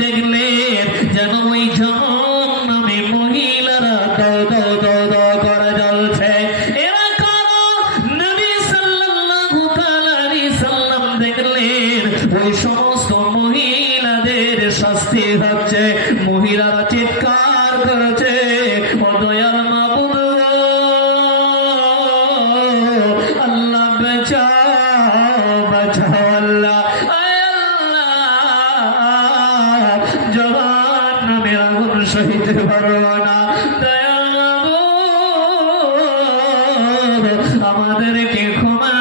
দেখলেন যেন ওই জাহান্নামে মহিলারা দৌ দৌ দৌ দৌ করে জ্বলছে। এরা কারা? নবী সাল্লাল্লাহু আলাইহি সাল্লাম দেখলেন ওই সমস্ত মহিলাদের শাস্তি হচ্ছে, মহিলারা চিৎকার করেছে, ও দয়াল মাবুদ, আল্লাহ বাঁচাও, বাঁচাও আল্লাহ, জাহান্নামে আগুন সহিতে পারবো না, দয়াল মাবুদ আমাদেরকে ক্ষমা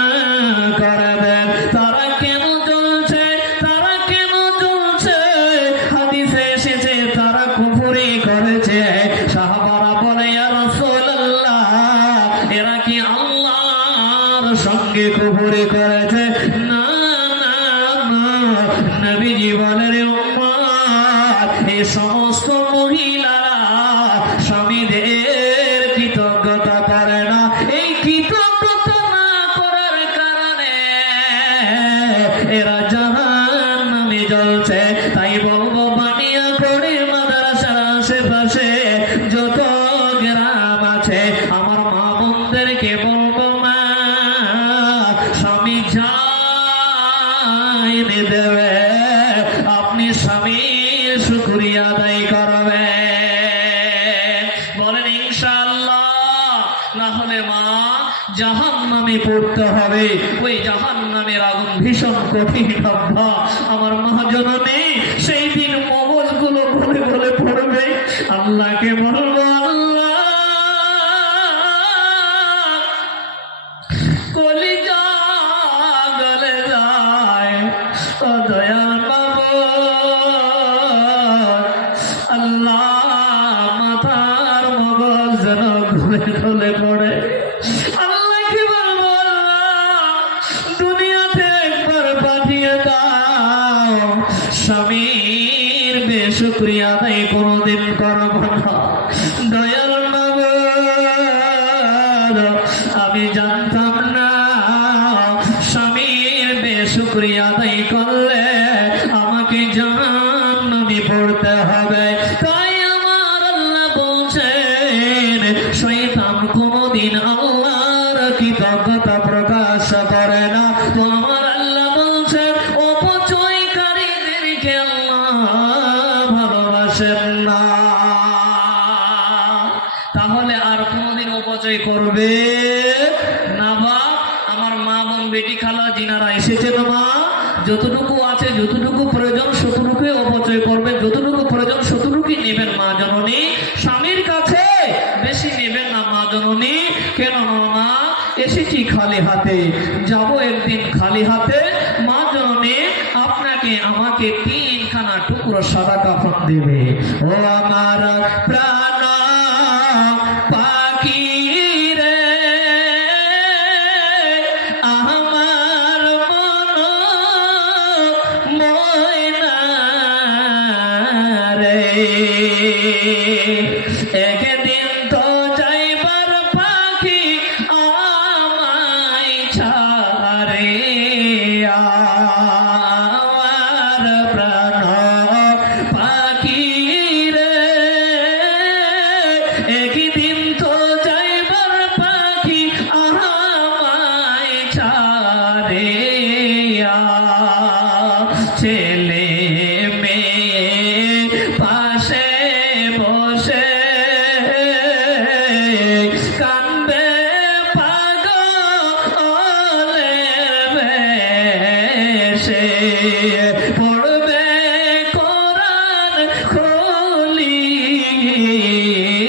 করেছে। না না না, নবীজি বলেন উম্মত, এই সমস্ত মহিলারা স্বামীদের কৃতজ্ঞতা করে না। এই কৃতজ্ঞতা না করার কারণে এরা জাহান্নামে জ্বলছে। তাই বলবো বানিয়াপড়ি মাদ্রাসার আশেপাশে যত গ্রাম আছে আমার মা বোনদেরকে বলবো, মা স্বামী যাই দেবে, আপনি স্বামীর শুকরিয়া আদায় করবেন। বলেন ইনশাআল্লাহ। না হলে মা জাহান্নামে পড়তে হবে। ওই জাহান্নামের আগুন ভীষণ কঠিন বাবা। আমার মা জননী সেই দিন মগজগুলো বলে বলে পড়বে, আল্লাহকে বলবো, আল্লাহ কলিজা গলে যায়, ও দয়াল বাবা, আল্লাহ মাথার মগজ যেন ঘুরে ঘুরে পড়ে। আল্লাহকে বলবো, আল্লাহ দুনিয়াতে একবার পাঠিয়ে দাও, স্বামীর বেশুক্রিয়া আদায় কোনোদিন করব না। দয়াল বাবা, আমি জানতাম না স্বামীর বেশুক্রিয়া আদায় করলে আমাকে জাহান্নামে পড়তে হবে। তাই আমার আল্লাহ বলছেন, শয়তান কোনোদিন আল্লাহর কৃতজ্ঞতা প্রকাশ করে না। তো আমার আল্লাহ বলছেন, অপচয়কারীদেরকে আল্লাহ ভালোবাসেন না। তাহলে আর কোনোদিন অপচয় করবে না। বা আমার মা বোন বেটি খালা যিনারা এসেছেন, মা যতটুকু আছে যতটুকু প্রয়োজন ততটুকুই অপচয় করবেন, যতটুকু প্রয়োজন ততটুকুই নেবেন মা জননী। স্বামীর কাছে বেশি নেবেন না মা জননী। কেন মা এসেছি খালি হাতে, যাব একদিন খালি হাতে। মা জননী আপনাকে আমাকে 3খানা টুকরো সাদা কাফন দেবে। ও আমার প্রাণ পাখি রে, আমার মন ময়না রে, একদিন তো যাইবার পাখি আমায় ছা